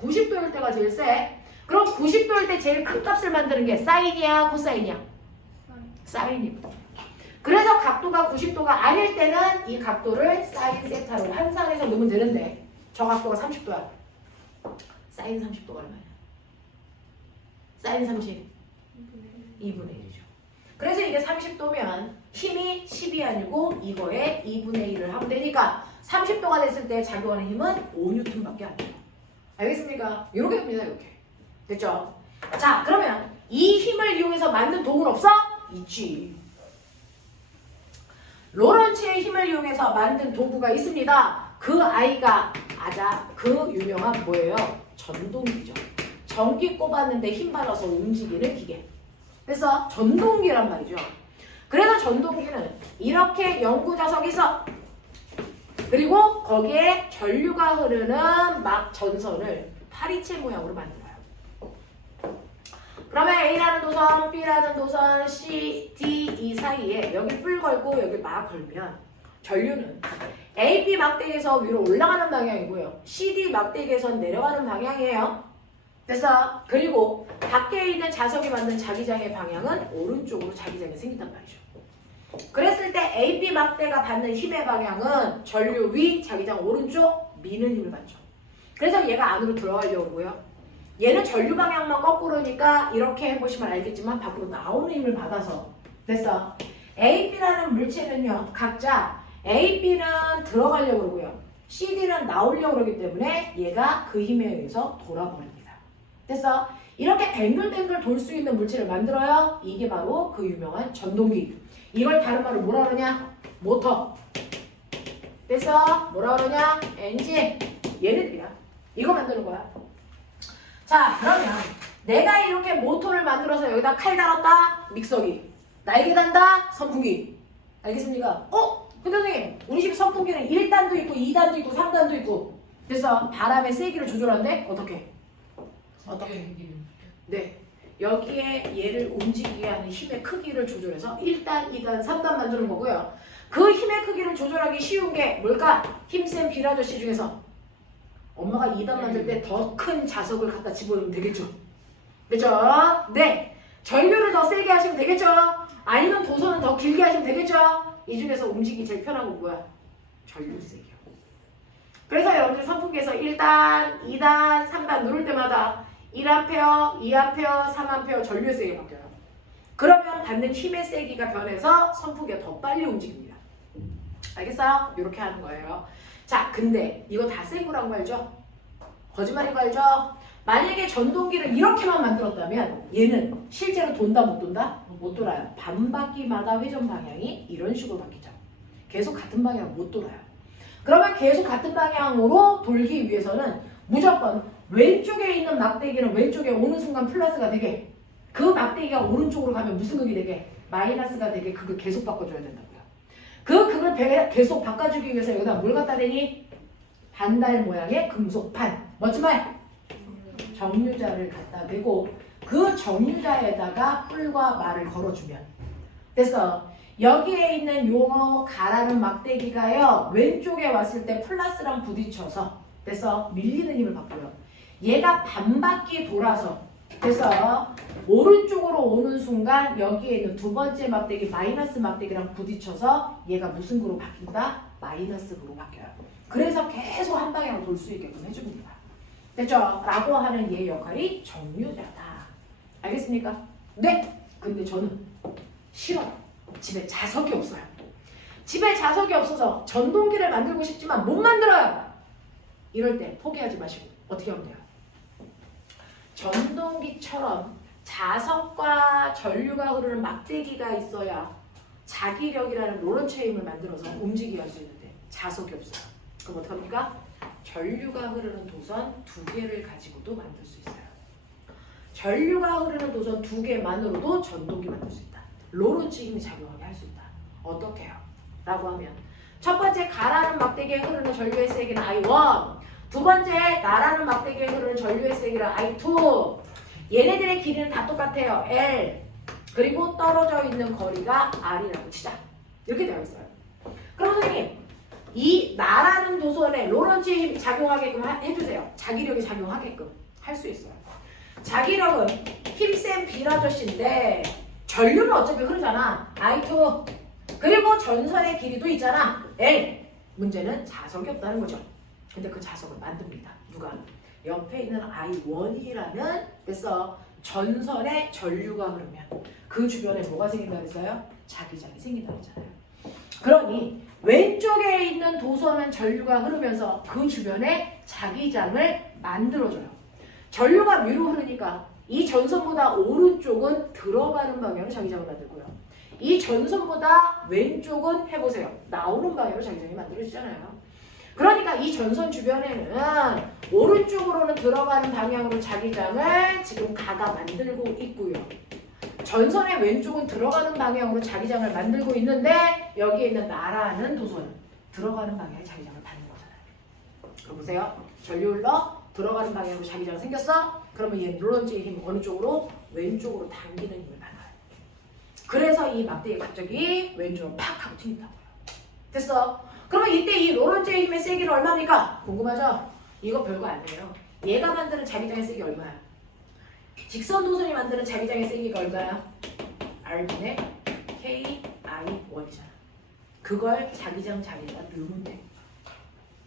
90도일 때가 제일 세. 그럼 90도일 때 제일 큰 값을 만드는 게 사인이야, 코사인이야? 사인입니다. 그래서 각도가 90도가 아닐 때는 이 각도를 사인 세타로 환산해서 넣으면 되는데 저 각도가 30도야. 사인 30도가 얼마냐? 사인 30. 2분의 1이죠. 그래서 이게 30도면 힘이 10이 아니고 이거에 2분의 1을 하면 되니까 30도가 됐을 때 작용하는 힘은 5N밖에 안 돼요. 알겠습니까? 이렇게 됩니다. 이렇게. 됐죠? 자, 그러면 이 힘을 이용해서 만든 도구는 없어? 있지. 로런츠의 힘을 이용해서 만든 도구가 있습니다. 그 아이가 그 유명한 뭐예요? 전동기죠. 전기 꼽았는데 힘 받아서 움직이는 기계. 그래서 전동기란 말이죠. 그래서 전동기는 이렇게 연구자석이 있어. 그리고 거기에 전류가 흐르는 막 전선을 파리채 모양으로 만들어요. 그러면 A라는 도선, B라는 도선, C, D, E 사이에 여기 뿔 걸고 여기 막 걸면 전류는 A, B 막대기에서 위로 올라가는 방향이고요. C, D 막대기에서 내려가는 방향이에요. 그래서 그리고 밖에 있는 자석이 만든 자기장의 방향은 오른쪽으로 자기장이 생긴단 말이죠. 그랬을 때 A, B 막대가 받는 힘의 방향은 전류 위, 자기장 오른쪽 미는 힘을 받죠. 그래서 얘가 안으로 들어가려고 하고요. 얘는 전류 방향만 거꾸로니까 이렇게 해보시면 알겠지만 밖으로 나오는 힘을 받아서 됐어. A, B라는 물체는요. 각자 A, B는 들어가려고 그러고요. C, D는 나오려고 그러기 때문에 얘가 그 힘에 의해서 돌아버립니다. 됐어? 이렇게 뱅글뱅글 돌 수 있는 물체를 만들어요. 이게 바로 그 유명한 전동기. 이걸 다른 말로 뭐라 그러냐? 모터. 됐어? 뭐라 그러냐? 엔진. 얘네들이야. 이거 만드는 거야. 자, 그러면 내가 이렇게 모터를 만들어서 여기다 칼 달았다. 믹서기. 날개 단다. 선풍기. 알겠습니까? 근데 선생님 우리 집 선풍기는 1단도 있고 2단도 있고 3단도 있고 그래서 바람의 세기를 조절하는데 어떻게? 네. 여기에 얘를 움직이게 하는 힘의 크기를 조절해서 1단, 2단, 3단 만드는 거고요. 그 힘의 크기를 조절하기 쉬운 게 뭘까? 힘센 빌아저씨 중에서 엄마가 2단 만들 때 더 큰 자석을 갖다 집어넣으면 되겠죠? 그죠? 네. 전류를 더 세게 하시면 되겠죠? 아니면 도선은 더 길게 하시면 되겠죠? 이 중에서 움직이기 제일 편한 건 뭐야? 전류 세기요. 그래서 여러분들 선풍기에서 1단, 2단, 3단 누를 때마다 1A, 2A, 3A 전류의 세기가 바뀌어요. 그러면 받는 힘의 세기가 변해서 선풍기가 더 빨리 움직입니다. 알겠어요? 이렇게 하는 거예요. 자, 근데 이거 다 센 거란 거 알죠? 거짓말인 거 알죠? 만약에 전동기를 이렇게만 만들었다면 얘는 실제로 돈다 못 돈다? 못 돌아요. 반바퀴마다 회전 방향이 이런 식으로 바뀌죠. 계속 같은 방향으로 못 돌아요. 그러면 계속 같은 방향으로 돌기 위해서는 무조건 왼쪽에 있는 막대기는 왼쪽에 오는 순간 플러스가 되게, 그 막대기가 오른쪽으로 가면 무슨 극이 되게? 마이너스가 되게 극을 계속 바꿔줘야 된다고요. 그 극을 계속 바꿔주기 위해서 여기다 뭘 갖다 대니? 반달 모양의 금속판. 멋진 말! 정류자를 갖다 대고 그 정류자에다가 뿔과 말을 걸어주면 됐어. 여기에 있는 요 가라는 막대기가요 왼쪽에 왔을 때 플러스랑 부딪혀서 됐어. 밀리는 힘을 받고요. 얘가 반바퀴 돌아서 그래서 오른쪽으로 오는 순간 여기에 있는 두 번째 막대기 마이너스 막대기랑 부딪혀서 얘가 무슨 구로 바뀐다? 마이너스 구로 바뀌어요. 그래서 계속 한 방향으로 돌 수 있게끔 해줍니다. 됐죠? 라고 하는 얘의 역할이 정류자다. 알겠습니까? 네! 근데 저는 싫어요. 집에 자석이 없어요. 집에 자석이 없어서 전동기를 만들고 싶지만 못 만들어요. 이럴 때 포기하지 마시고 어떻게 하면 돼요? 전동기처럼 자석과 전류가 흐르는 막대기가 있어야 자기력이라는 롤러체 힘을 만들어서 움직이게 할 수 있는데 자석이 없어요. 그럼 어떡합니까? 전류가 흐르는 도선 2개를 가지고도 만들 수 있어요. 전류가 흐르는 도선 2개만으로도 전동기 만들 수 있다. 로런츠 힘이 작용하게 할 수 있다. 어떻게 해요? 라고 하면 첫 번째 가라는 막대기에 흐르는 전류의 세기는 I1, 두 번째 나라는 막대기에 흐르는 전류의 세기는 I2. 얘네들의 길이는 다 똑같아요. L. 그리고 떨어져 있는 거리가 R이라고 치자. 이렇게 되어 있어요. 그럼 선생님 이 나라는 도선에 로런츠 힘이 작용하게끔 해주세요. 자기력이 작용하게끔 할 수 있어요. 자기력은 힘센 빌아저씨인데 전류는 어차피 흐르잖아. I2. 그리고 전선의 길이도 있잖아. L. 문제는 자석이 없다는 거죠. 근데 그 자석을 만듭니다. 누가? 옆에 있는 I1이라는 그래서 전선에 전류가 흐르면 그 주변에 뭐가 생긴다 그랬어요? 자기장이 생긴다 그랬잖아요. 그러니 왼쪽에 있는 도선은 전류가 흐르면서 그 주변에 자기장을 만들어줘요. 전류가 위로 흐르니까 이 전선보다 오른쪽은 들어가는 방향으로 자기장을 만들고요. 이 전선보다 왼쪽은 해보세요. 나오는 방향으로 자기장이 만들어지잖아요. 그러니까 이 전선 주변에는 오른쪽으로는 들어가는 방향으로 자기장을 지금 가가 만들고 있고요. 전선의 왼쪽은 들어가는 방향으로 자기장을 만들고 있는데 여기에 있는 나라는 도선은 들어가는 방향에 자기장을 받는 거잖아요. 그럼 보세요. 전류 흘러 들어가는 방향으로 자기장 생겼어? 그러면 얘 롤런지의 힘 어느 쪽으로? 왼쪽으로 당기는 힘을 받아요. 그래서 이 막대기가 갑자기 왼쪽으로 팍 하고 튕긴다고요. 됐어? 그러면 이때 이 롤런지의 힘의 세기는 얼마입니까? 궁금하죠? 이거 별거 아니에요. 얘가 만드는 자기장의 세기 얼마야? 직선 도선이 만드는 자기장의 세기가 얼마야? R분의 KI1이잖아. 그걸 자기장에다 넣으면 돼.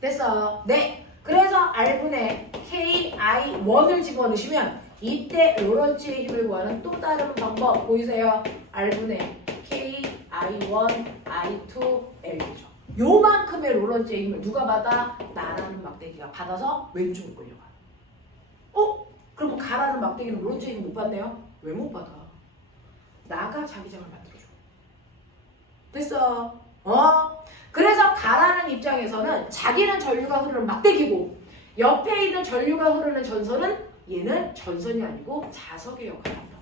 됐어? 네. 그래서 R분의 KI1을 집어넣으시면 이때 로런츠의 힘을 구하는 또 다른 방법 보이세요? R분의 KI1, I2, L이죠. 요만큼의 로런츠의 힘을 누가 받아? 나라는 막대기가 받아서 왼쪽으로 끌려가. 그럼 가라는 막대기는 로런츠의 힘을 못 받네요? 왜 못 받아? 나가 자기장을 만들어줘. 됐어? 그래서 가라는 입장에서는 자기는 전류가 흐르는 막대기고 옆에 있는 전류가 흐르는 전선은 얘는 전선이 아니고 자석의 역할을 한다.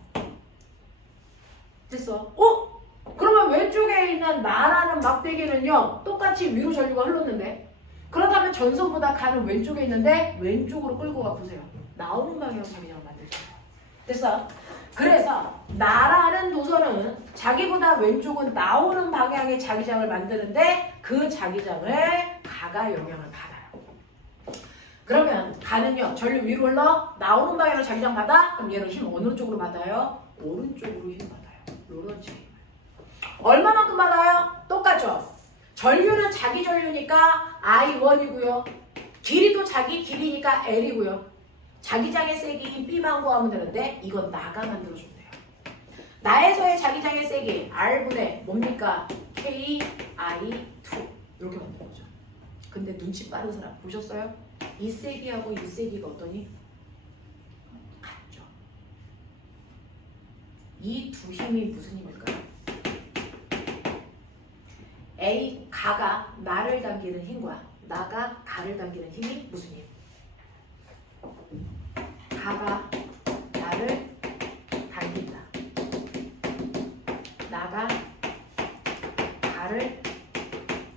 됐어? 그러면 왼쪽에 있는 나라는 막대기는요 똑같이 위로 전류가 흘렀는데 그렇다면 전선보다 가는 왼쪽에 있는데 왼쪽으로 끌고 가보세요. 나오는 방향으로 자기장을 만들잖아요. 됐어? 그래서 나라는 도선은 자기보다 왼쪽은 나오는 방향의 자기장을 만드는데 그 자기장을 가가 영향을 받아요. 그러면 가는요 전류 위로 흘러 나오는 방향으로 자기장 받아? 그럼 얘는 힘 어느 쪽으로 받아요? 오른쪽으로 힘 받아요. 요런 식으로. 얼마만큼 받아요? 똑같죠? 전류는 자기 전류니까 I1이고요. 길이도 자기 길이니까 L이고요. 자기장의 세기 B만 구하면 되는데 이건 나가 만들어주면 돼요. 나에서의 자기장의 세기 R분의 뭡니까? K, I2 이렇게 만드는 거죠. 근데 눈치 빠른 사람 보셨어요? 이 세기하고 이 세기가 어떠니? 같죠. 이 두 힘이 무슨 힘일까요? A, 가가 나를 당기는 힘과 나가 가를 당기는 힘이 무슨 힘? 가가 나를 당긴다. 나가 가를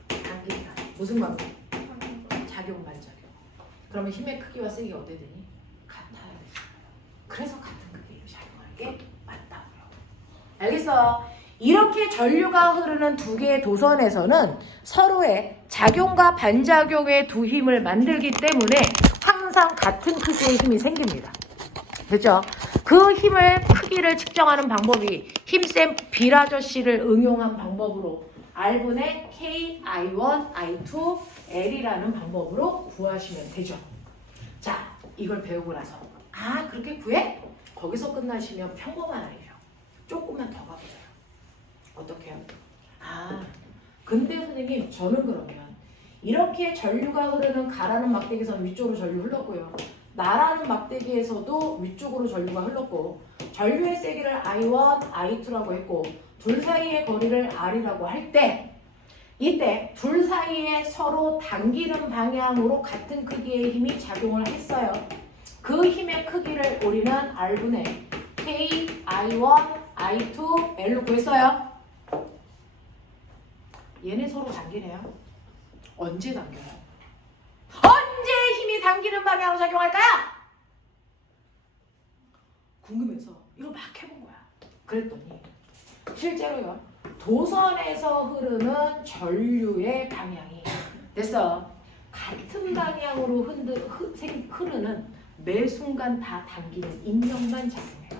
당긴다. 무슨 관계? 작용 반작용. 그러면 힘의 크기와 세기가 어떻게 되니? 같아야 돼. 그래서 같은 크기로 작용하는 게 맞다고요. 알겠어? 이렇게 전류가 흐르는 두 개의 도선에서는 서로의 작용과 반작용의 두 힘을 만들기 때문에 항상 같은 크기의 힘이 생깁니다. 그렇죠? 그 힘을 크기를 측정하는 방법이 힘센 빌아저씨를 응용한 방법으로 R분의 K, I1, I2, L이라는 방법으로 구하시면 되죠. 자, 이걸 배우고 나서 그렇게 구해? 거기서 끝나시면 평범한 아니에요. 조금만 더 가보세요. 어떻게 해요? 근데 선생님 저는 그러면 이렇게 전류가 흐르는 가라는 막대기에서 위쪽으로 전류 흘렀고요. 나라는 막대기에서도 위쪽으로 전류가 흘렀고 전류의 세기를 I1, I2라고 했고 둘 사이의 거리를 R이라고 할 때 이때 둘 사이에 서로 당기는 방향으로 같은 크기의 힘이 작용을 했어요. 그 힘의 크기를 우리는 R분의 K, I1, I2, L로 구했어요. 얘네 서로 당기네요. 언제 당겨요? 언제 힘이 당기는 방향으로 작용할까요? 궁금해서 이거 막 해본 거야. 그랬더니 실제로요. 도선에서 흐르는 전류의 방향이 됐어. 같은 방향으로 흐르는 매 순간 다 당기는 인력만 작용해요.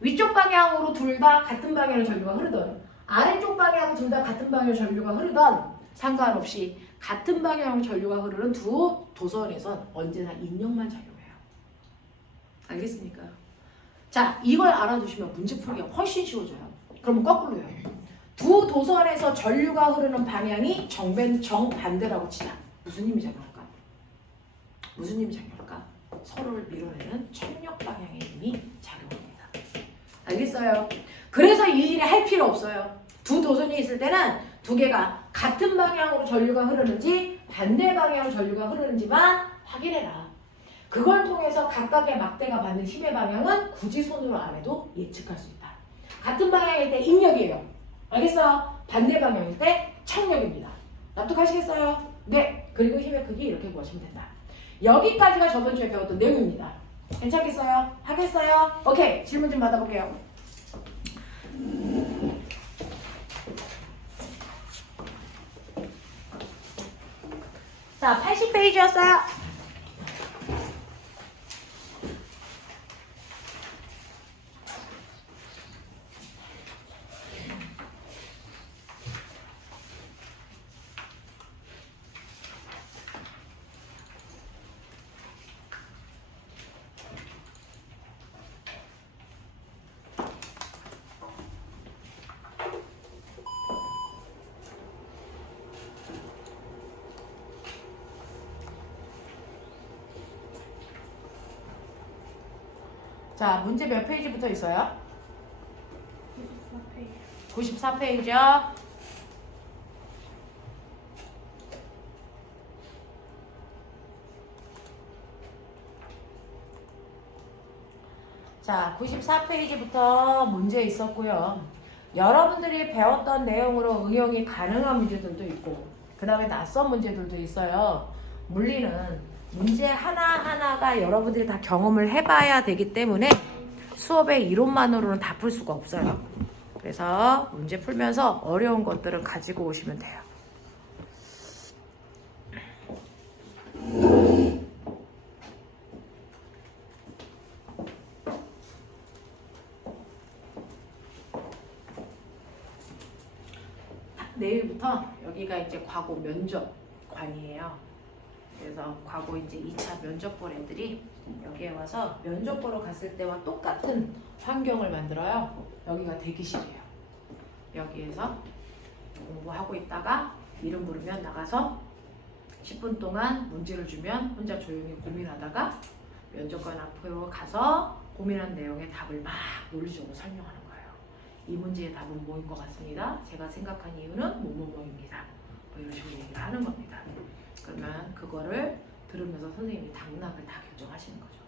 위쪽 방향으로 둘 다 같은 방향으로 전류가 흐르던 아래쪽 방향으로 둘 다 같은 방향으로 전류가 흐르던 상관없이 같은 방향으로 전류가 흐르는 두 도선에선 언제나 인력만 작용해요. 알겠습니까? 자, 이걸 알아두시면 문제 풀기가 훨씬 쉬워져요. 그러면 거꾸로요. 두 도선에서 전류가 흐르는 방향이 정반대라고 치자. 무슨 힘이 작용할까? 무슨 힘이 작용할까? 서로를 밀어내는 청력 방향의 힘이 작용합니다. 알겠어요? 그래서 일일이 할 필요 없어요. 두 도선이 있을 때는 두 개가 같은 방향으로 전류가 흐르는지 반대 방향으로 전류가 흐르는지만 확인해라. 그걸 통해서 각각의 막대가 받는 힘의 방향은 굳이 손으로 안 해도 예측할 수 있다. 같은 방향일 때 인력이에요. 알겠어요? 반대 방향일 때 청력입니다. 납득하시겠어요? 네. 그리고 힘의 크기 이렇게 구하시면 된다. 여기까지가 저번 주에 배웠던 내용입니다. 괜찮겠어요? 하겠어요? 오케이. 질문 좀 받아볼게요. 자, 80페이지였어요. 자, 문제 몇 페이지부터 있어요? 94페이지요. 자, 94페이지부터 문제 있었고요. 여러분들이 배웠던 내용으로 응용이 가능한 문제들도 있고 그 다음에 낯선 문제들도 있어요. 물리는 문제 하나하나가 여러분들이 다 경험을 해봐야 되기 때문에 수업의 이론만으로는 다 풀 수가 없어요. 그래서 문제 풀면서 어려운 것들은 가지고 오시면 돼요. 내일부터 여기가 이제 과거 면접관이에요. 그래서 과거 이제 2차 면접 볼 애들이 여기에 와서 면접 보러 갔을 때와 똑같은 환경을 만들어요. 여기가 대기실이에요. 여기에서 공부하고 있다가 이름 부르면 나가서 10분 동안 문제를 주면 혼자 조용히 고민하다가 면접관 앞으로 가서 고민한 내용의 답을 막 논리적으로 설명하는 거예요. 이 문제의 답은 뭐인 것 같습니다. 제가 생각한 이유는 뭐뭐뭐입니다. 뭐 이런 식으로 얘기를 하는 겁니다. 그러면 그거를 들으면서 선생님이 당락을 다 결정하시는 거죠.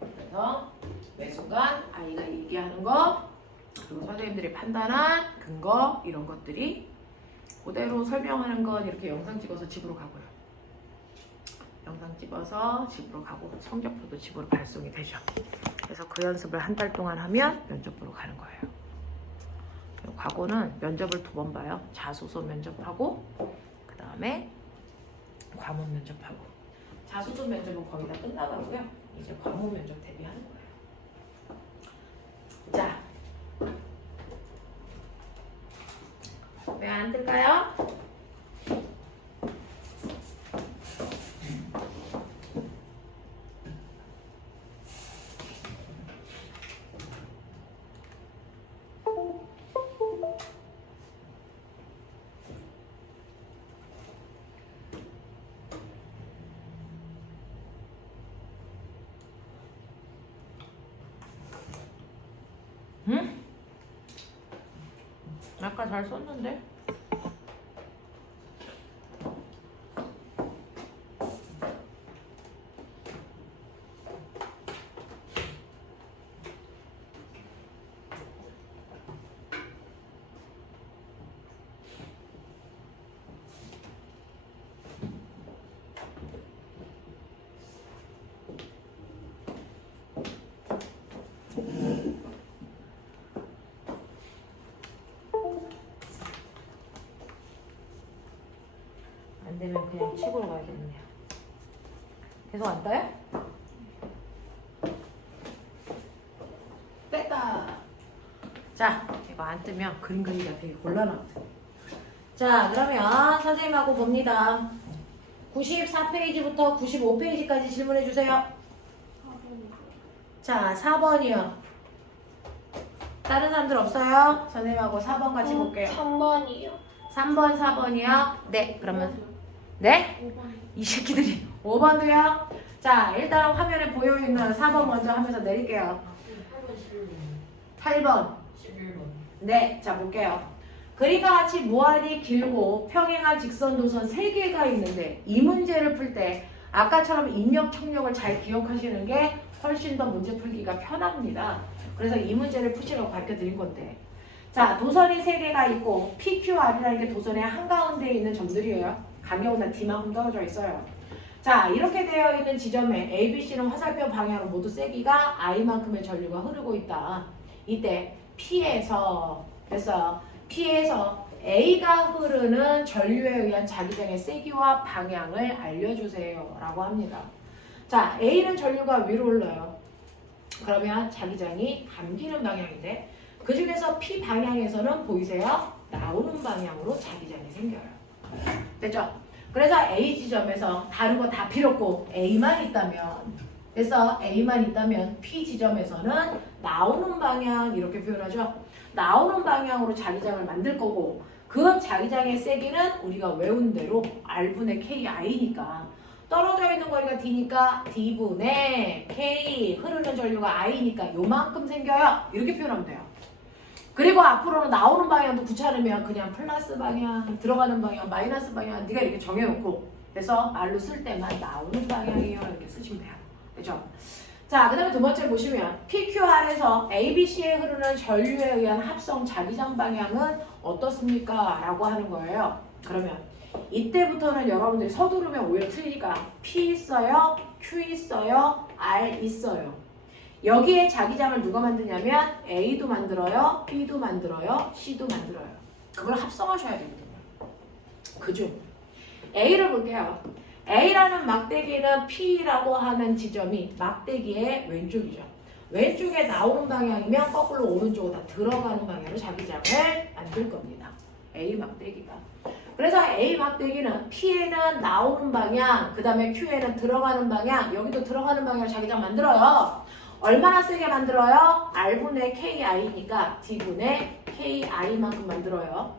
그래서 매 순간 아이가 얘기하는 거 그리고 선생님들이 판단한 근거 이런 것들이 그대로 설명하는 건 이렇게 영상 찍어서 집으로 가고요. 영상 찍어서 집으로 가고 성적표도 집으로 발송이 되죠. 그래서 그 연습을 한 달 동안 하면 면접 보러 가는 거예요. 과거는 면접을 2번 봐요. 자소서 면접하고 그 다음에 과목 면접하고 자소서 면접은 거의 다 끝나가고요. 이제 과목 면접 대비하는 거예요. 자, 왜 안 뜰까요? 응? 아까 잘 썼는데? 안 되면 그냥 치고 가야겠네요. 계속 안 떠요? 뺐다. 자, 이거 안 뜨면 그림 그리기가 되게 곤란하거든요. 자, 그러면 선생님하고 봅니다. 94페이지부터 95페이지까지 질문해 주세요. 자, 4번이요. 다른 사람들 없어요? 선생님하고 4번 같이 볼게요. 3번이요. 3번, 4번이요? 네, 그러면 네? 5번. 이 새끼들이 5번도요? 자, 일단 화면에 보여있는 4번 먼저 하면서 내릴게요. 8번 11번. 네, 자 볼게요. 그림과 같이 무한히 길고 평행한 직선 도선 3개가 있는데 이 문제를 풀 때 아까처럼 입력, 청력을 잘 기억하시는 게 훨씬 더 문제 풀기가 편합니다. 그래서 이 문제를 푸시라고 가르쳐드린 건데 자, 도선이 3개가 있고 PQR이라는 게 도선의 한가운데에 있는 점들이에요. 간격은 다 D만큼 떨어져 있어요. 자, 이렇게 되어 있는 지점에 A, B, C는 화살표 방향으로 모두 세기가 I만큼의 전류가 흐르고 있다. 이때 P에서 그래서 P에서 A가 흐르는 전류에 의한 자기장의 세기와 방향을 알려주세요 라고 합니다. 자, A는 전류가 위로 흘러요. 그러면 자기장이 감기는 방향인데 그 중에서 P 방향에서는 보이세요? 나오는 방향으로 자기장이 생겨요. 됐죠? 그래서 A 지점에서 다른 거 다 필요 없고 A만 있다면 그래서 A만 있다면 P 지점에서는 나오는 방향 이렇게 표현하죠. 나오는 방향으로 자기장을 만들 거고 그 자기장의 세기는 우리가 외운 대로 R분의 KI니까 떨어져 있는 거리가 D니까 D분의 K 흐르는 전류가 I니까 요만큼 생겨요. 이렇게 표현하면 돼요. 그리고 앞으로는 나오는 방향도 귀찮으면 그냥 플러스 방향, 들어가는 방향, 마이너스 방향 네가 이렇게 정해놓고 그래서 말로 쓸 때만 나오는 방향이에요 이렇게 쓰시면 돼요. 그죠? 자, 그 다음에 두 번째 보시면 PQR에서 ABC에 흐르는 전류에 의한 합성 자기장 방향은 어떻습니까? 라고 하는 거예요. 그러면 이때부터는 여러분들이 서두르면 오히려 틀리니까 P 있어요, Q 있어요, R 있어요. 여기에 자기장을 누가 만드냐면 A도 만들어요, B도 만들어요, C도 만들어요. 그걸 합성하셔야 되거든요. 그죠? A를 볼게요. A라는 막대기는 P라고 하는 지점이 막대기의 왼쪽이죠. 왼쪽에 나오는 방향이면 거꾸로 오른쪽으로 다 들어가는 방향으로 자기장을 만들 겁니다. A 막대기가. 그래서 A 막대기는 P에는 나오는 방향, 그 다음에 Q에는 들어가는 방향, 여기도 들어가는 방향으로 자기장 만들어요. 얼마나 세게 만들어요? R분의 KI니까 D분의 KI만큼 만들어요.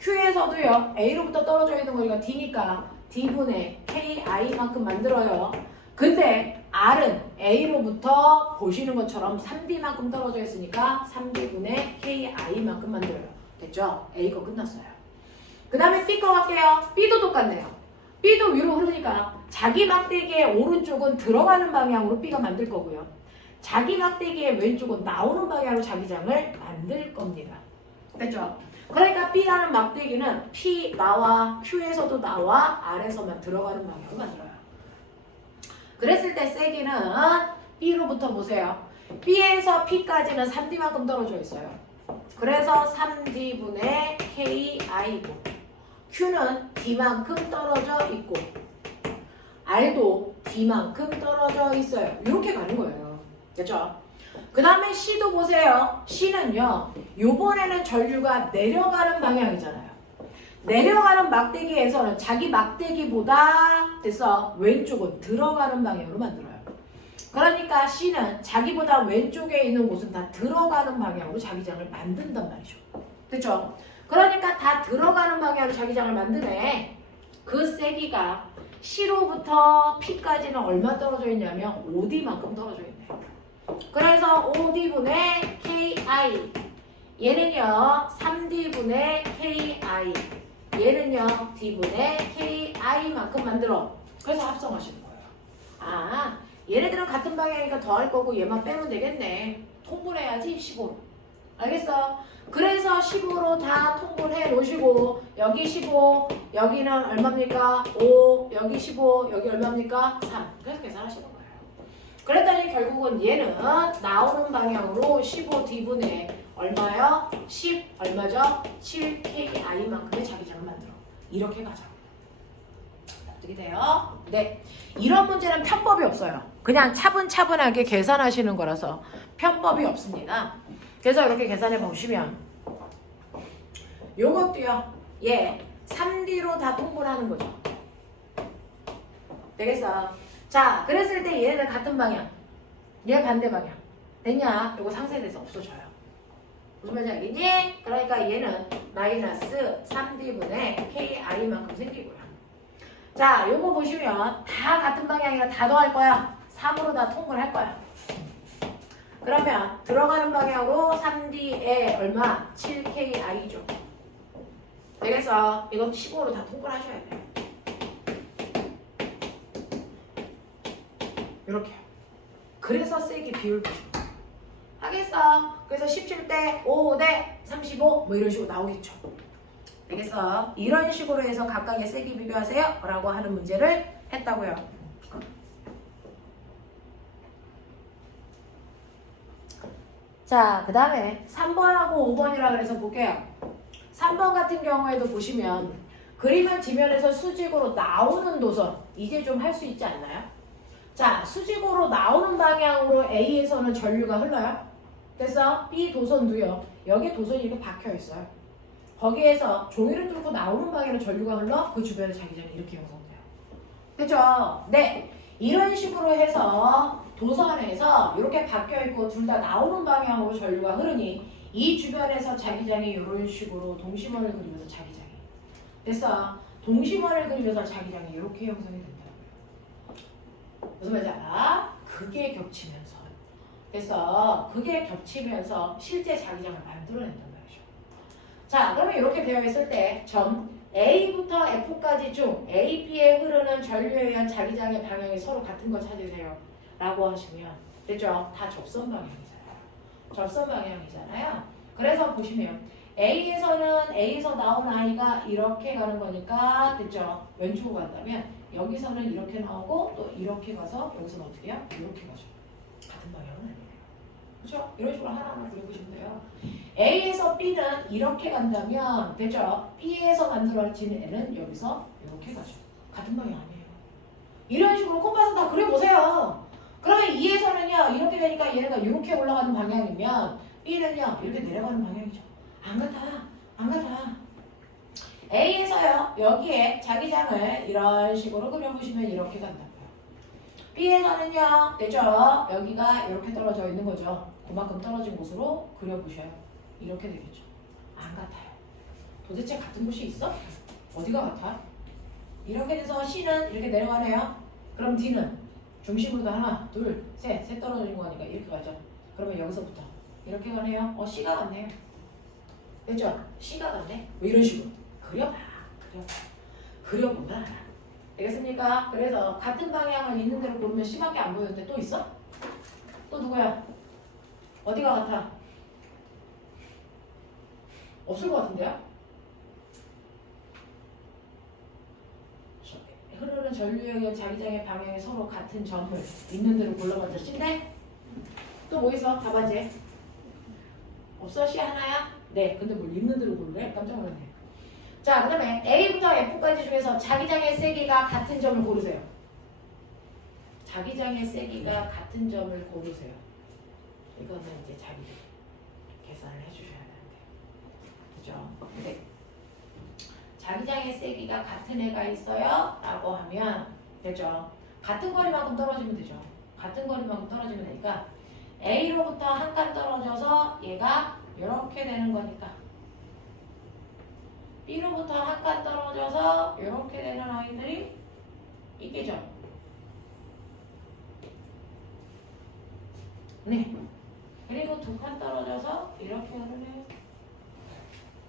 Q에서도요, A로부터 떨어져 있는 거니까 D니까 D분의 KI만큼 만들어요. 근데 R은 A로부터 보시는 것처럼 3D만큼 떨어져 있으니까 3D분의 KI만큼 만들어요. 됐죠? A 거 끝났어요. 그 다음에 B 거 갈게요. B도 똑같네요. B도 위로 흐르니까 자기 막대기의 오른쪽은 들어가는 방향으로 B가 만들 거고요. 자기 막대기의 왼쪽은 나오는 방향으로 자기장을 만들 겁니다. 됐죠? 그러니까 B라는 막대기는 P 나와 Q에서도 나와 R에서만 들어가는 방향으로 만들어요. 그랬을 때 세기는 B로부터 보세요. B에서 P까지는 3D만큼 떨어져 있어요. 그래서 3D분의 KI고 Q는 D만큼 떨어져 있고 R도 D만큼 떨어져 있어요. 이렇게 가는 거예요. 됐죠? 그 다음에 C도 보세요. C는요, 요번에는 전류가 내려가는 방향이잖아요. 내려가는 막대기에서는 자기 막대기보다 됐어, 왼쪽은 들어가는 방향으로 만들어요. 그러니까 C는 자기보다 왼쪽에 있는 곳은 다 들어가는 방향으로 자기장을 만든단 말이죠. 그렇죠? 그러니까 다 들어가는 방향으로 자기장을 만드네. 그 세기가 C로부터 P까지는 얼마 떨어져 있냐면 5D만큼 떨어져 있네. 그래서 5D분의 KI, 얘는요 3D분의 KI, 얘는요 D분의 KI만큼 만들어. 그래서 합성하시는 거예요. 아, 얘네들은 같은 방향이니까 더할 거고 얘만 빼면 되겠네. 통분해야지 15로. 알겠어? 그래서 15로 다 통분해 놓으시고 여기 15, 여기는 얼마입니까? 5, 여기 15, 여기 얼마입니까? 3. 그래서 계산하시는 거예요. 그랬더니 결국은 얘는 나오는 방향으로 15D분의 얼마요? 10 얼마죠? 7KI만큼의 자기장을 만들어. 이렇게 가자. 납득이 돼요? 네. 이런 문제는 편법이 없어요. 그냥 차분차분하게 계산하시는 거라서 편법이 없습니다. 그래서 이렇게 계산해 보시면 요것도요. 예, 3D로 다 통분하는 거죠. 되겠어? 자, 그랬을 때 얘네들 같은 방향, 얘 반대 방향. 됐냐? 요거 상쇄돼서 없어져요. 무슨 말인지 알겠니? 그러니까 얘는 마이너스 3D분의 KI만큼 생기고요. 자, 요거 보시면 다 같은 방향이라 다 더할 거야. 3으로 다 통분할 거야. 그러면 들어가는 방향으로 3D에 얼마? 7KI죠. 되겠어? 이거 15로 다 통분하셔야 돼요. 이렇게요. 그래서 세기 비율 보시고 하겠어. 그래서 17대 5대 35 뭐 이런 식으로 나오겠죠. 알겠어? 이런 식으로 해서 각각의 세기 비교하세요 라고 하는 문제를 했다고요. 자, 그 다음에 3번하고 5번이라 그래서 볼게요. 3번 같은 경우에도 보시면 그림을 지면에서 수직으로 나오는 도선, 이제 좀 할 수 있지 않나요? 자, 수직으로 나오는 방향으로 A에서는 전류가 흘러요. 됐어? B 도선도요. 여기에 도선이 이렇게 박혀 있어요. 거기에서 종이를 뚫고 나오는 방향으로 전류가 흘러 그 주변에 자기장이 이렇게 형성돼요. 그죠? 네. 이런 식으로 해서 도선에서 이렇게 박혀 있고 둘 다 나오는 방향으로 전류가 흐르니 이 주변에서 자기장이 이런 식으로 동심원을 그리면서 자기장이 됐어? 동심원을 그리면서 자기장이 이렇게 형성이 된다고요. 무슨 말인지 알아? 그게 겹치면서 그래서 그게 겹치면서 실제 자기장을 만들어낸단 말이죠. 자, 그러면 이렇게 되어 있을 때 점 A부터 F까지 중 A, B에 흐르는 전류에 의한 자기장의 방향이 서로 같은 거 찾으세요 라고 하시면 됐죠? 다 접선 방향이잖아요. 접선 방향이잖아요. 그래서 보시면 A에서 나온 I가 이렇게 가는 거니까 됐죠? 왼쪽으로 간다면 여기서는 이렇게 나오고 또 이렇게 가서 여기서는 어떻게 해요? 이렇게 가죠. 같은 방향은 아니에요. 그렇죠? 이런 식으로 하나하나 그려보시면 돼요. A에서 B는 이렇게 간다면 됐죠? B에서 만들어진 N은 여기서 이렇게 가죠. 같은 방향 아니에요. 이런 식으로 콤파스 다 그려보세요. 그러면 2에서는요 이렇게 되니까 얘가 이렇게 올라가는 방향이면 B는요 이렇게 내려가는 방향이죠. 안 같아. 안 같아. A에서요 여기에 자기장을 이런 식으로 그려보시면 이렇게 간다고요. B에서는요 됐죠? 여기가 이렇게 떨어져 있는 거죠. 그만큼 떨어진 곳으로 그려보셔요. 이렇게 되겠죠. 안 같아요. 도대체 같은 곳이 있어? 어디가 같아? 이렇게 돼서 C는 이렇게 내려가네요. 그럼 D는 중심으로도 하나, 둘, 셋 떨어지는 거니까 이렇게 가죠. 그러면 여기서부터 이렇게 가네요. C가 같네요. 됐죠? C가 같네. 뭐 이런 식으로 그려봐. 그려보면 알아. 되겠습니까? 그래서 같은 방향을 있는 대로 보면 심하게 안 보이는데 또 있어? 또 누구야? 어디가 같아? 없을 것 같은데요? 흐르는 전류에 의한 자기장의 방향이 서로 같은 점을 있는 대로 골라봤자 C인데? 또 뭐 있어? 답안지 없어? C 하나야? 네, 근데 뭘 있는 대로 고르래? 깜짝 놀랐네. 자, 그다음에 A부터 F까지 중에서 자기장의 세기가 같은 점을 고르세요. 자기장의 세기가 같은 점을 고르세요. 이거는 이제 자기 계산을 해주셔야 되는데, 그죠? 근데 자기장의 세기가 같은 애가 있어요? 라고 하면 되죠. 같은 거리만큼 떨어지면 되죠. 같은 거리만큼 떨어지면 되니까 A로부터 한 칸 떨어져서 얘가 이렇게 되는 거니까 B로부터 한 칸 떨어져서 이렇게 되는 아이들이 있겠죠. 네. 그리고 두 칸 떨어져서 이렇게 하는 애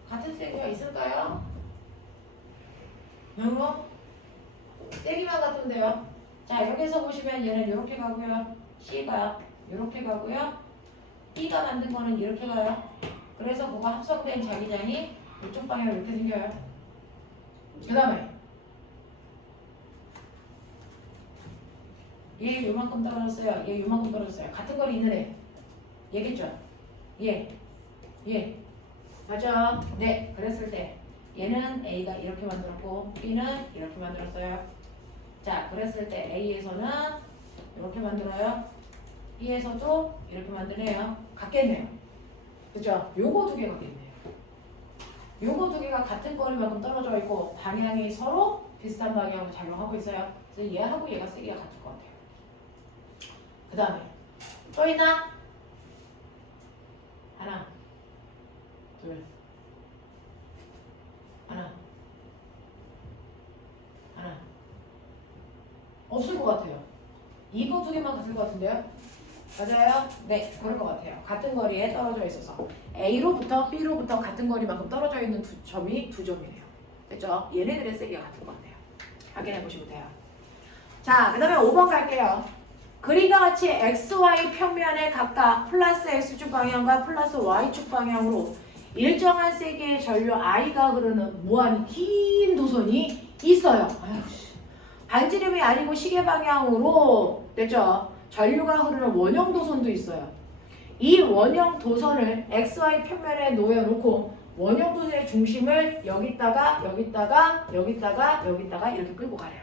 같은 세기가 있을까요? 너무 세기만 같은데요. 자, 여기서 보시면 얘는 이렇게 가고요. C가 이렇게 가고요. B가 만든 거는 이렇게 가요. 그래서 그거 합성된 자기장이 이쪽 방향으로 이렇게 생겨요. 그 다음에 얘 요만큼 떨어졌어요. 얘 요만큼 떨어졌어요. 같은 거리 있는 애. 얘겠죠? 얘. 맞아? 네. 그랬을 때 얘는 A가 이렇게 만들었고 B는 이렇게 만들었어요. 자, 그랬을 때 A에서는 이렇게 만들어요. B에서도 이렇게 만드네요. 같겠네요. 그죠? 요거 두 개 같겠네요. 요거 두 개가 같은 거리만큼 떨어져 있고 방향이 서로 비슷한 방향으로 작용하고 있어요. 그래서 얘하고 얘가 세기가 같을 것 같아요. 그 다음에 또 있나? 하나, 둘, 하나. 없을 것 같아요. 이거 두 개만 같을 것 같은데요? 맞아요? 네, 그럴 것 같아요. 같은 거리에 떨어져 있어서 A로부터 B로부터 같은 거리만큼 떨어져 있는 점이 두 점이네요. 됐죠? 얘네들의 세기가 같은 것 같아요. 확인해 보시면 돼요. 자, 그 다음에 5번 갈게요. 그림과 같이 XY 평면에 각각 플러스 X축 방향과 플러스 Y축 방향으로 일정한 세기의 전류 I가 흐르는 무한 긴 도선이 있어요. 반지름이 아니고 시계 방향으로 됐죠? 전류가 흐르는 원형 도선도 있어요. 이 원형 도선을 XY 평면에 놓여놓고 원형 도선의 중심을 여기다가 이렇게 끌고 가래요.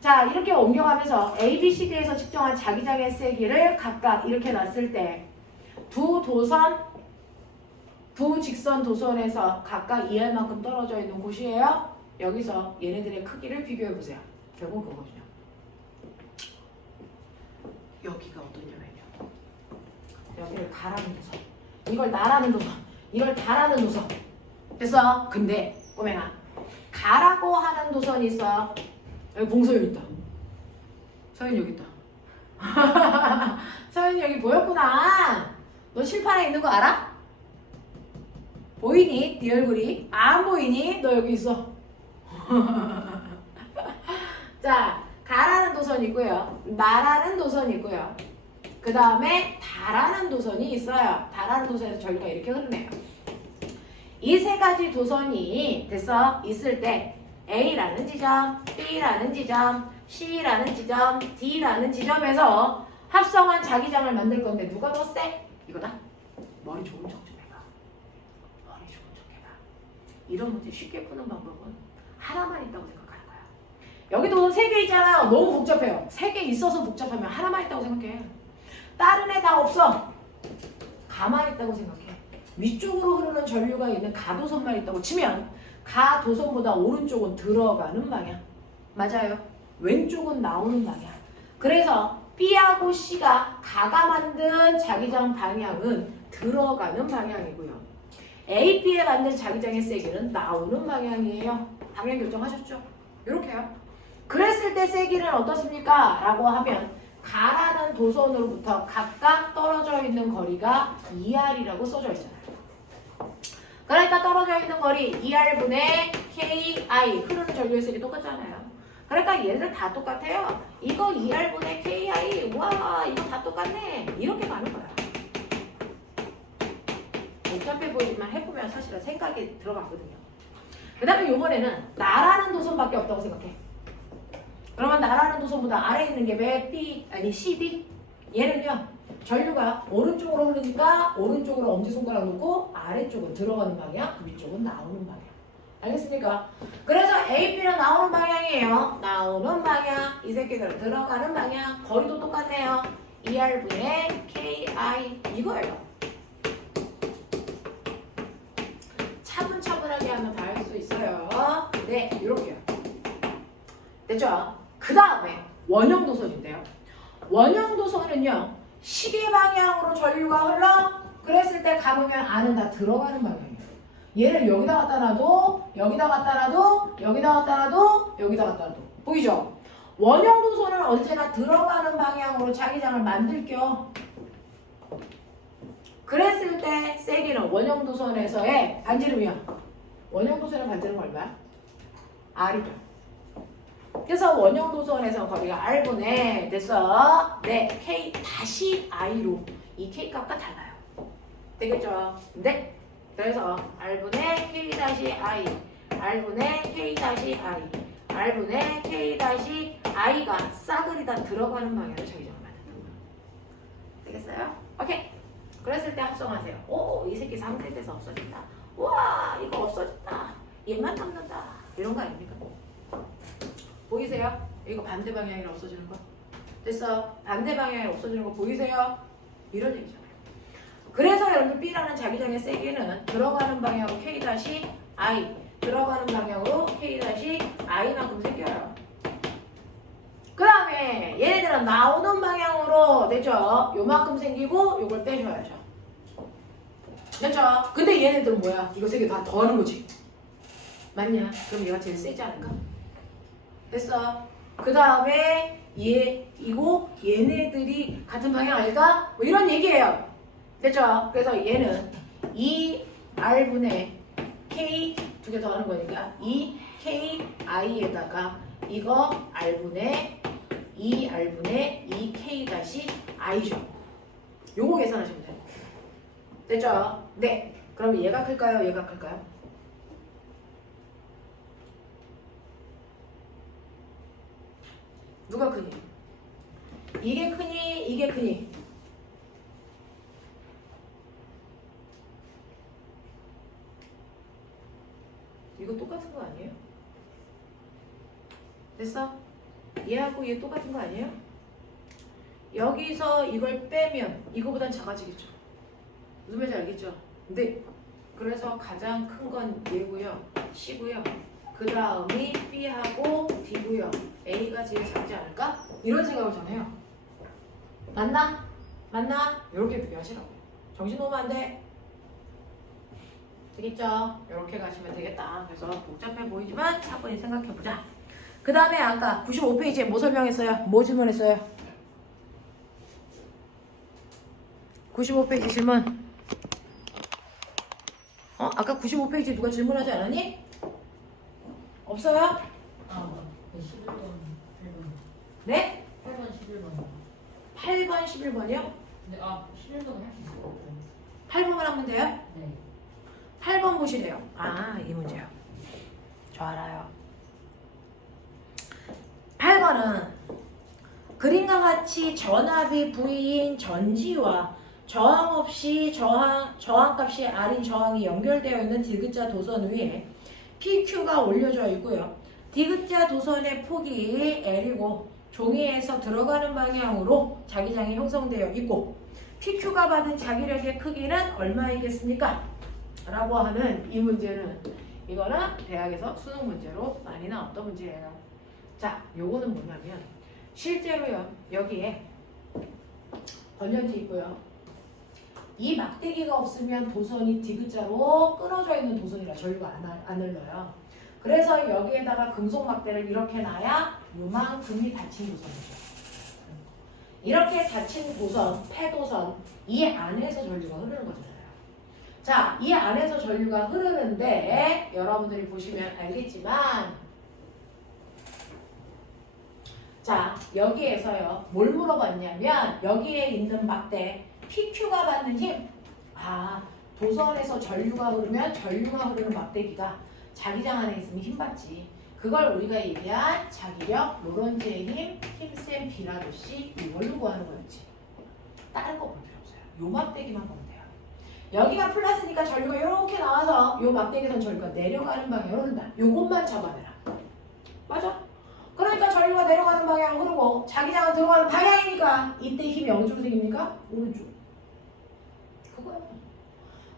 자, 이렇게 옮겨가면서 A, B, C, D에서 측정한 자기장의 세기를 각각 이렇게 놨을 때 두 직선 도선에서 각각 이하만큼 떨어져 있는 곳이에요. 여기서 얘네들의 크기를 비교해 보세요. 결국 그거거든요. 여기가 어떠냐면요. 여기를 가라는 도선, 이걸 나라는 도선, 이걸 다라는 도선. 됐어? 근데 꼬맹아, 가라고 하는 도선이 있어. 여기 봉소윤 있다. 서윤 여기 있다. 서윤 여기 보였구나. 너 칠판에 있는 거 알아? 보이니? 네 얼굴이? 안 보이니? 너 여기 있어. 자, 가라는 도선이 있고요. 나라는 도선이 있고요. 그 다음에 다라는 도선이 있어요. 다라는 도선에서 전류가 이렇게 흐르네요. 이 세 가지 도선이 됐어 있을 때 A라는 지점, B라는 지점, C라는 지점, D라는 지점에서 합성한 자기장을 만들 건데 누가 더 세? 이거다. 머리 좋은 척 좀 해봐. 머리 좋은 척 해봐. 이런 문제 쉽게 푸는 방법은 하나만 있다고 생각하는 거야. 여기도 3개 있잖아요. 너무 복잡해요. 3개 있어서 복잡하면 하나만 있다고 생각해. 다른 애 다 없어. 가만히 있다고 생각해. 위쪽으로 흐르는 전류가 있는 가도선만 있다고 치면 가도선보다 오른쪽은 들어가는 방향. 맞아요. 왼쪽은 나오는 방향. 그래서 B하고 C가 가가 만든 자기장 방향은 들어가는 방향이고요. A, B에 만든 자기장의 세기는 나오는 방향이에요. 방향 결정하셨죠? 이렇게요. 그랬을 때 세기는 어떻습니까? 라고 하면 가라는 도선으로부터 각각 떨어져 있는 거리가 2R이라고 써져 있잖아요. 그러니까 떨어져 있는 거리 2R분의 KI 흐르는 전류의 세기 똑같잖아요. 그러니까 얘네들 다 똑같아요. 이거 2R분의 KI 와 이거 다 똑같네. 이렇게 가는 거야. 복잡해 보이지만 해보면 사실은 생각이 들어가거든요. 그 다음에 이번에는 나라는 도선밖에 없다고 생각해. 그러면 나라는 도선보다 아래에 있는 게 왜 B 아니 CD? 얘는요 전류가 오른쪽으로 흐르니까 오른쪽으로 엄지손가락 놓고 아래쪽은 들어가는 방향, 위쪽은 나오는 방향. 알겠습니까? 그래서 A, B는 나오는 방향이에요. 나오는 방향, 이 새끼들은 들어가는 방향. 거리도 똑같네요. 2R분의 KI 이거예요. 차분차분하게 하면 다 할 수 있어요. 네, 이렇게요. 됐죠? 그 다음에 원형도선인데요. 원형도선은요. 시계 방향으로 전류가 흘러 그랬을 때 감으면 안은 다 들어가는 방향이에요. 얘를 여기다 갖다 놔도 여기다 갖다 놔도 여기다 갖다 놔도 여기다 갖다 놔도 보이죠? 원형도선은 언제나 들어가는 방향으로 자기장을 만들게요. 그랬을 때 세기는 원형도선에서의 반지름이야. 원형도선의 반지름은 얼마야? R이죠. 그래서 원형도선에서 거리가 R분의 됐어? 네, K 다시 I로 이 K 값과 달라요. 되겠죠? 네. 그래서 R분의 K 다시 I, R분의 K 다시 I, R분의 K 다시 I가 싸그리 다 들어가는 방향으로 자기장을 만든다는 거예요. 되겠어요? 오케이. 그랬을 때 합성하세요. 오, 이 새끼 상태돼서 없어진다. 우와, 이거 없어진다. 얘만 남는다. 이런 거 아닙니까? 보이세요? 이거 반대 방향이 없어지는 거. 됐어. 반대 방향이 없어지는 거 보이세요? 이런 얘기잖아요. 그래서 여러분들 B라는 자기장의 세기는 들어가는 방향으로 K-I, 들어가는 방향으로 K-I만큼 생겨요. 그 다음에 얘네들은 나오는 방향으로 됐죠? 요만큼 생기고 요걸 빼줘야죠. 됐죠? 근데 얘네들은 뭐야? 이거 세 개 다 더하는 거지. 맞냐? 그럼 얘가 제일 세지 않을까? 됐어. 그 다음에 이거 얘네들이 같은 방향 아닐까? 뭐 이런 얘기예요. 됐죠? 그래서 얘는 2R분의 K 두 개 더하는 거니까 2KI에다가 이거 R분의 2R분의 2K-I죠. 요거 계산하시면 돼요. 됐죠? 네. 그럼 얘가 클까요? 얘가 클까요? 누가 크니? 이게 크니? 이게 크니? 이거 똑같은 거 아니에요? 됐어? 얘하고 얘 똑같은 거 아니에요? 여기서 이걸 빼면 이거보단 작아지겠죠? 무슨 말인지 알겠죠? 네. 그래서 가장 큰 건 얘고요. C고요. 그 다음이 B하고 D고요. A가 제일 작지 않을까? 이런 생각을 좀 해요. 맞나? 맞나? 이렇게 비교하시라고. 정신 놓으면 안 돼. 되겠죠? 이렇게 가시면 되겠다. 그래서 복잡해 보이지만 차분히 생각해보자. 그 다음에 아까 95페이지에 뭐 설명했어요? 뭐 질문했어요? 95페이지 질문. 아까 95페이지 누가 질문하지 않았니? 없어요? 아, 11번, 8번. 네? 11번, 11번이요? 네, 아, 11번은 할 수 있을 것 같아요. 8번만 하면 돼요? 네. 8번 보시래요. 아, 이 문제요. 저 알아요. 8번은 그림과 같이 전압이 V인 전지와 저항 없이 저항값이 R인 저항이 연결되어 있는 디귿자 도선 위에 PQ가 올려져 있고요. 디귿자 도선의 폭이 L이고 종이에서 들어가는 방향으로 자기장이 형성되어 있고 PQ가 받은 자기력의 크기는 얼마이겠습니까? 라고 하는 이 문제는 이거는 대학에서 수능 문제로 많이 나왔던 문제예요. 자, 요거는 뭐냐면 실제로요. 여기에 번연지 있고요. 이 막대기가 없으면 도선이 디귿자로 끊어져 있는 도선이라 전류가 안 흘러요. 그래서 여기에다가 금속 막대를 이렇게 놔야 요만큼이 닫힌 도선이죠. 이렇게 닫힌 도선, 폐도선 이 안에서 전류가 흐르는 거잖아요. 자, 이 안에서 전류가 흐르는데 여러분들이 보시면 알겠지만 자, 여기에서요. 뭘 물어봤냐면 여기에 있는 막대 PQ가 받는 힘. 아, 도선에서 전류가 흐르면 전류가 흐르는 막대기가 자기장 안에 있으면 힘 받지. 그걸 우리가 얘기한 자기력, 로런즈의 힘, 힘센 비라도 씨 이걸로 구하는 거였지. 다른 거 볼 필요 없어요. 요 막대기만 보면 돼요. 여기가 플러스니까 전류가 이렇게 나와서 요 막대기선 전류가 내려가는 방향으로 흐른다. 요것만 잡아내라. 맞아? 그러니까 전류가 내려가는 방향으로 흐르고 자기장은 들어가는 방향이니까 이때 힘이 어느 쪽으로 생깁니까? 오른쪽. 그거야.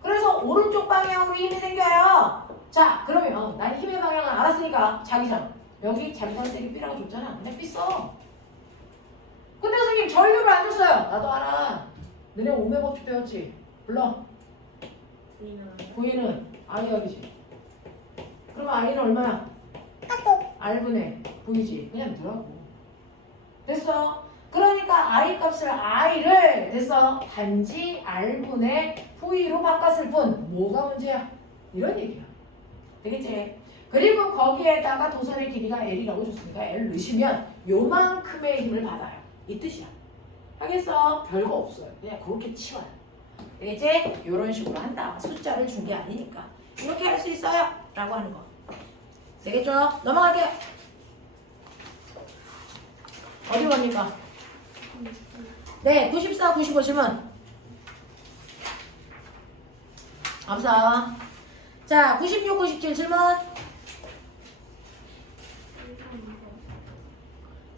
그래서 오른쪽 방향으로 힘이 생겨요. 자, 그러면 난 힘의 방향을 알았으니까 자기장. 여기 자기장 세기 B라고 줬잖아. 그냥 B 써. 근데 선생님 전류를 안 줬어요. 나도 알아. 너네 오메 법칙 배웠지? 불러. V는 I압이지. 그럼 I는 얼마야? R분의 V지. 그냥 넣으라고. 됐어? 그러니까 I 값을 I를 됐어? 단지 R분의 V로 바꿨을 뿐 뭐가 문제야? 이런 얘기야. 되겠지? 그리고 거기에다가 도선의 길이가 L이라고 줬으니까 L 넣으시면 요만큼의 힘을 받아요. 이 뜻이야. 하겠어? 별거 없어요. 그냥 그렇게 치워요. 이제 이런 식으로 한다. 숫자를 준 게 아니니까. 이렇게 할 수 있어요. 라고 하는 거. 되겠죠? 넘어갈게요. 어디로 갑니까? 네, 94, 95 질문. 감사. 자, 96, 97 질문.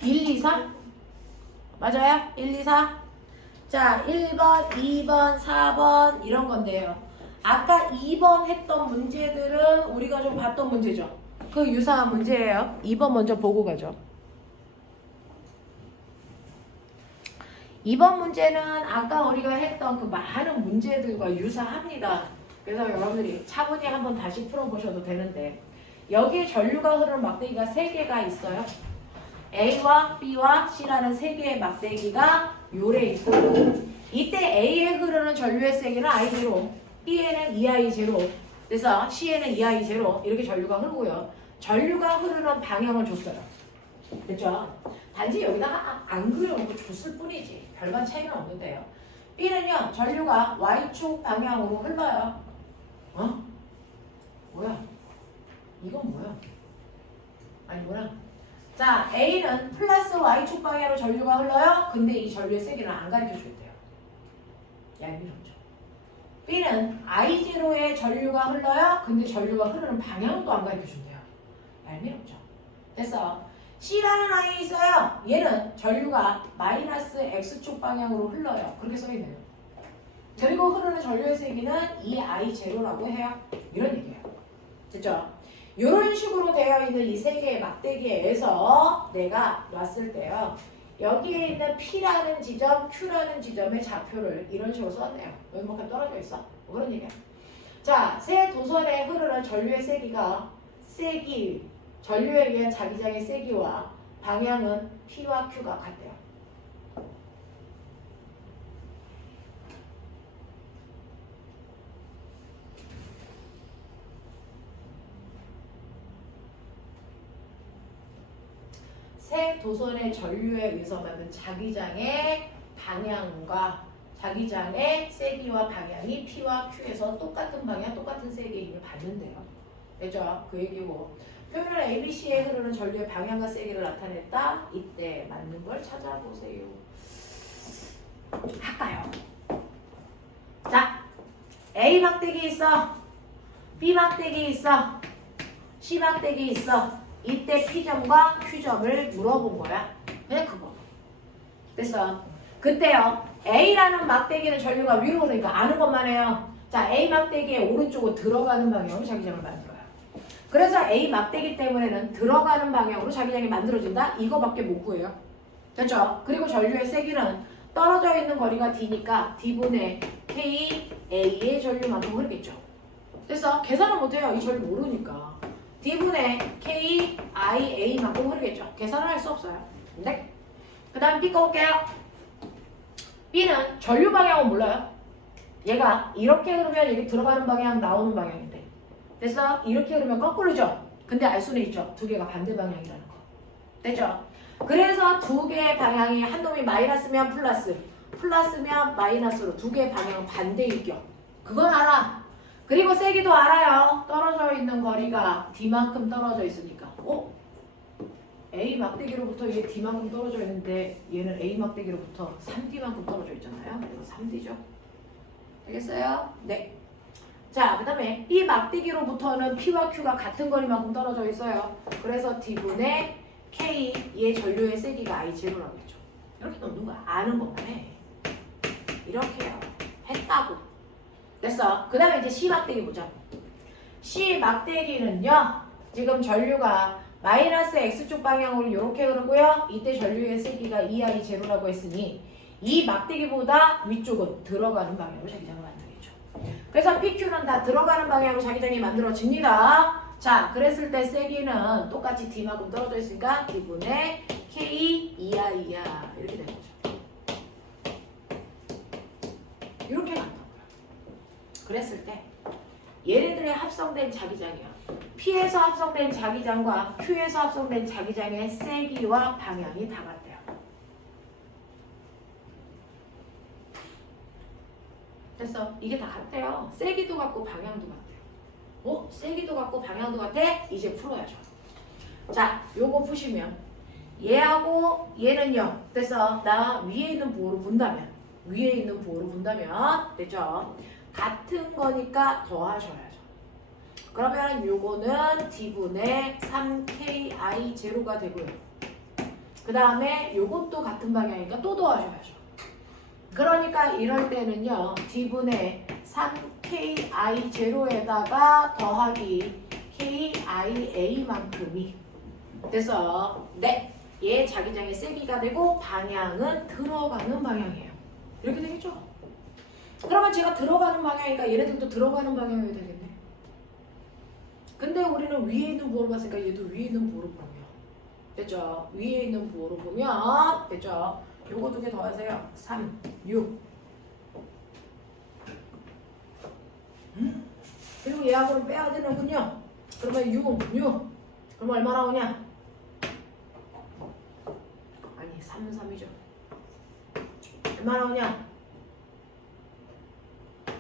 1, 2, 4? 맞아요? 1, 2, 4? 자, 1번, 2번, 4번 이런 건데요. 아까 2번 했던 문제들은 우리가 좀 봤던 문제죠. 그 유사한 문제예요. 2번 먼저 보고 가죠. 2번 문제는 아까 우리가 했던 그 많은 문제들과 유사합니다. 그래서 여러분들이 차분히 한번 다시 풀어보셔도 되는데 여기에 전류가 흐르는 막대기가 3개가 있어요. A와 B와 C라는 3개의 막대기가 요래 있고 이때 A에 흐르는 전류의 세기는 I0, B에는 2I0, 그래서 C에는 2I0 이렇게 전류가 흐르고요. 전류가 흐르는 방향을 줬어요. 됐죠? 단지 여기다가 안 그려놓고 줬을 뿐이지 별반 차이는 없는데요. B는요 전류가 Y축 방향으로 흘러요. 어? 뭐야? 이건 뭐야? 아니구나. 자, A는 플러스 Y축 방향으로 전류가 흘러요. 근데 이 전류의 세기는 안 가르쳐준대요. 얄미웠죠. B는 I0에 전류가 흘러요. 근데 전류가 흐르는 방향은 또 안 가르쳐준대요. 얄미웠죠. 됐어. C라는 아이 있어요. 얘는 전류가 마이너스 X축 방향으로 흘러요. 그렇게 써있네요. 그리고 흐르는 전류의 세기는 2I0라고 해요. 이런 얘기예요. 됐죠? 이런 식으로 되어 있는 이 3개의 막대기에서 내가 놨을 때요. 여기에 있는 P라는 지점, Q라는 지점의 좌표를 이런 식으로 썼네요. 여기 뭐 떨어져 있어? 뭐 그런 얘기야. 자, 새 도선에 흐르는 전류의 세기가 전류에 의한 자기장의 세기와 방향은 P와 Q가 같대요. 새 도선의 전류에 의해서 만든 자기장의 방향과 자기장의 세기와 방향이 P와 Q에서 똑같은 방향, 똑같은 세기의 힘을 받는데요. 됐죠? 그 얘기고 표면 ABC에 흐르는 전류의 방향과 세기를 나타냈다. 이때 맞는 걸 찾아보세요. 할까요? 자, A 막대기 있어. B 막대기 있어. C 막대기 있어. 이때 P점과 Q점을 물어본 거야. 그냥 그거. 됐어. 그때요. A라는 막대기는 전류가 위로 오니까 아는 것만 해요. 자, A 막대기의 오른쪽으로 들어가는 방향으로 자기장을 만들어요. 그래서 A 막대기 때문에는 들어가는 방향으로 자기장이 만들어진다. 이거밖에 못 구해요. 됐죠? 그리고 전류의 세기는 떨어져 있는 거리가 D니까 D분의 K A의 전류만큼 흐르겠죠. 됐어? 계산을 못해요. 이 전류 모르니까. D분의 K I A만큼 흐르겠죠. 계산을 할 수 없어요. 네? 그 다음 B 거 볼게요. B는 전류 방향은 몰라요. 얘가 이렇게 흐르면 여기 들어가는 방향, 나오는 방향인데. 됐어? 이렇게 흐르면 거꾸로죠. 근데 알 수는 있죠. 두 개가 반대 방향이라는 거. 됐죠? 그래서 두 개의 방향이 한 놈이 마이너스면 플러스, 플러스면 마이너스로 두 개의 방향은 반대일 경우. 그건 알아. 그리고 세기도 알아요. 떨어져 있는 거리가 D만큼 떨어져 있으니까. A 막대기로부터 이게 D만큼 떨어져 있는데 얘는 A 막대기로부터 3D만큼 떨어져 있잖아요. 그래서 3D죠. 되겠어요? 네. 자, 그 다음에 B 막대기로부터는 P와 Q가 같은 거리만큼 떨어져 있어요. 그래서 D분의 K, 얘 전류의 세기가 I0라고 했죠. 이렇게 넣는 거야. 아는 것만 해. 이렇게요. 했다고. 됐어. 그 다음에 이제 C 막대기 보자. C 막대기는요. 지금 전류가 마이너스 X쪽 방향으로 이렇게 흐르고요. 이때 전류의 세기가 2I0라고 했으니 이 막대기보다 위쪽은 들어가는 방향으로 자기장을 만들겠죠. 그래서 PQ는 다 들어가는 방향으로 자기장이 만들어집니다. 자, 그랬을 때 세기는 똑같이 D만큼 떨어져 있으니까 D분의 K 2I야. 이렇게 되는 거죠. 이렇게 간다고요. 그랬을 때 얘네들의 합성된 자기장이요. P에서 합성된 자기장과 Q에서 합성된 자기장의 세기와 방향이 다 같대요. 됐어. 이게 다 같대요. 세기도 같고 방향도 같대요. 세기도 같고 방향도 같아? 이제 풀어야죠. 자, 요거 푸시면 얘하고 얘는요. 됐어. 나 위에 있는 부호로 본다면 됐죠? 같은 거니까 더하셔야죠. 그러면 요거는 D분의 3KI0가 되고요. 그 다음에 요것도 같은 방향이니까 또 더하셔야죠. 그러니까 이럴 때는요. D분의 3KI0에다가 더하기 KIA만큼이 돼서 네, 얘 자기장의 세기가 되고 방향은 들어가는 방향이에요. 이렇게 되겠죠? 그러면 제가 들어가는 방향이니까 얘네들도 들어가는 방향이 되겠네. 근데 우리는 위에 있는 부호로 봤으니까 얘도 위에 있는 부호로 보면 됐죠? 위에 있는 부호로 보면 됐죠? 요거 두 개 더하세요. 3, 6 그리고 얘하고는 빼야 되는군요. 그러면 6 그럼 얼마 나오냐? 아니 3, 3이죠. 얼마 나오냐?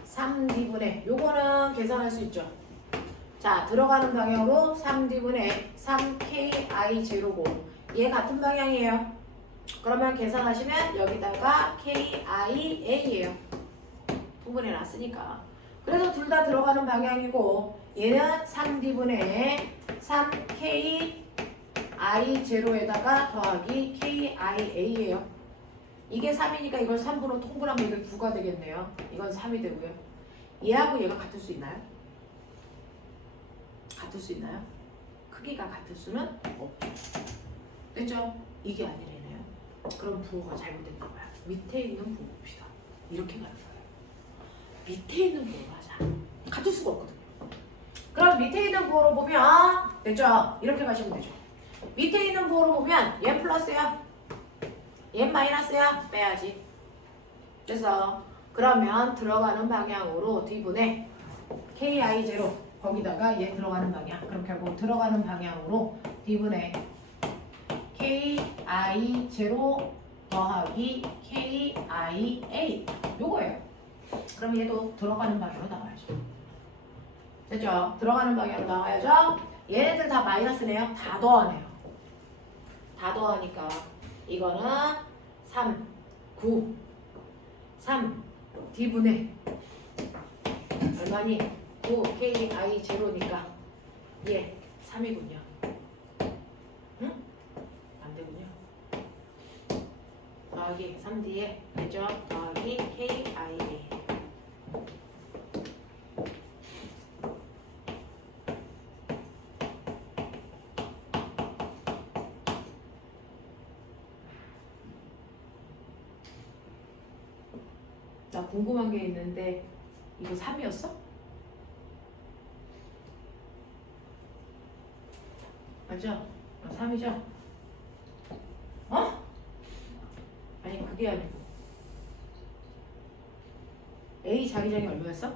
3D분의 요거는 계산할 수 있죠. 자, 들어가는 방향으로 3D분의 3KI0고 얘 같은 방향이에요. 그러면 계산하시면 여기다가 KIA예요. 부분해 놨으니까. 그래서 둘 다 들어가는 방향이고 얘는 3D분의 3KI0에다가 더하기 KIA예요. 이게 3이니까 이걸 3분으로 통분하면 이게 9가 되겠네요. 이건 3이 되고요. 얘하고 얘가 같을 수 있나요? 같을 수 있나요? 크기가 같을 수는 없죠. 됐죠? 이게 아니래네요. 그럼 부호가 잘못됐나 봐요. 밑에 있는 부호 봅시다. 이렇게 가는 거예요. 밑에 있는 부호로 하자. 같을 수가 없거든요. 그럼 밑에 있는 부호로 보면 됐죠? 이렇게 가시면 되죠. 밑에 있는 부호로 보면 얘 플러스야. 얘 마이너스야. 빼야지. 그래서 그러면 들어가는 방향으로 D분의 KI0 거기다가 얘 들어가는 방향. 그럼 결국 들어가는 방향으로 D분의 KI0 더하기 KIA 요거예요. 그럼 얘도 들어가는 방향으로 나와야죠. 됐죠? 들어가는 방향으로 나와야죠. 얘네들 다 마이너스네요. 다 더하네요. 다 더하니까 이거는 3, 9, 3, D분의 얼마니? 9, KI 제로니까 예, 3이군요. 응? 안 되군요. 더하기 3D에 그죠? 더하기 KIA 나 궁금한 게 있는데 이거 3이었어? 맞죠? 3이죠? 어? 아니 그게 아니고 A 자기장이 얼마였어?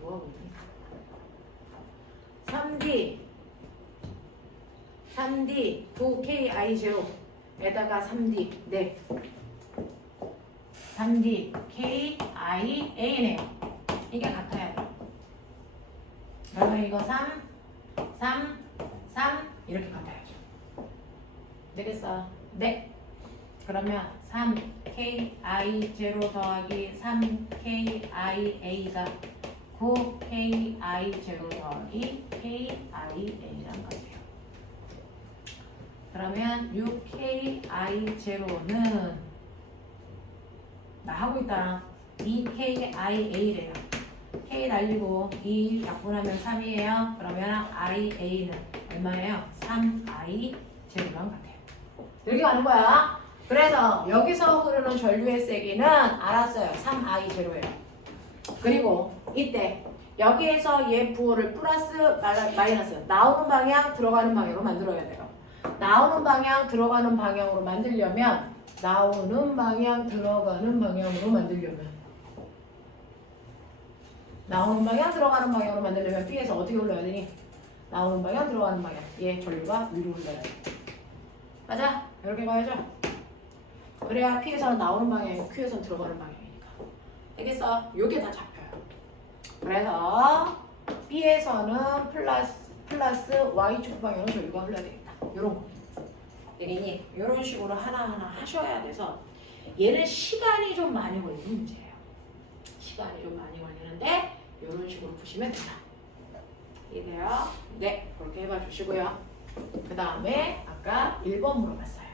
뭐하고 있니? 3D 9KI0에다가 3D 네 3D KIA네요. 이게 같아야 돼요. 그러면 이거 3 이렇게 같아야죠. 되겠어? 네. 그러면 3KI0 더하기 3KIA가 9KI0 더하기 KIA랑 같아요. 그러면 6KI0는 나 하고 있다. 2KIA래요. K 날리고 2 약분하면 3이에요. 그러면 IA는 얼마예요? 3I0랑 같아요. 이렇게 가는 거야. 그래서 여기서 흐르는 전류의 세기는 알았어요. 3I0예요. 그리고 이때 여기에서 얘 부호를 플러스 마이너스 나오는 방향 들어가는 방향으로 만들어야 돼요. 나오는 방향 들어가는 방향으로 만들려면 나오는 방향 들어가는 방향으로 만들려면 나오는 방향 들어가는 방향으로 만들려면 B에서 어떻게 흘러야 되니? 나오는 방향 들어가는 방향 얘 전류가 위로 흘러야 돼. 맞아? 이렇게 봐야죠. 그래야 P에서는 나오는 방향이고 Q에서는 들어가는 방향이니까 되겠어? 요게 다 잡혀요. 그래서 B에서는 플러스 Y축 방향으로 전류가 흘러야 되겠다. 요런 거 되겠니? 요런 식으로 하나하나 하셔야 돼서 얘는 시간이 좀 많이 걸리는 문제예요. 시간이 좀 많이 걸리는데 요런 식으로 푸시면 된다. 이해돼요? 네, 그렇게 해봐 주시고요. 그 다음에 아까 1번 물어봤어요.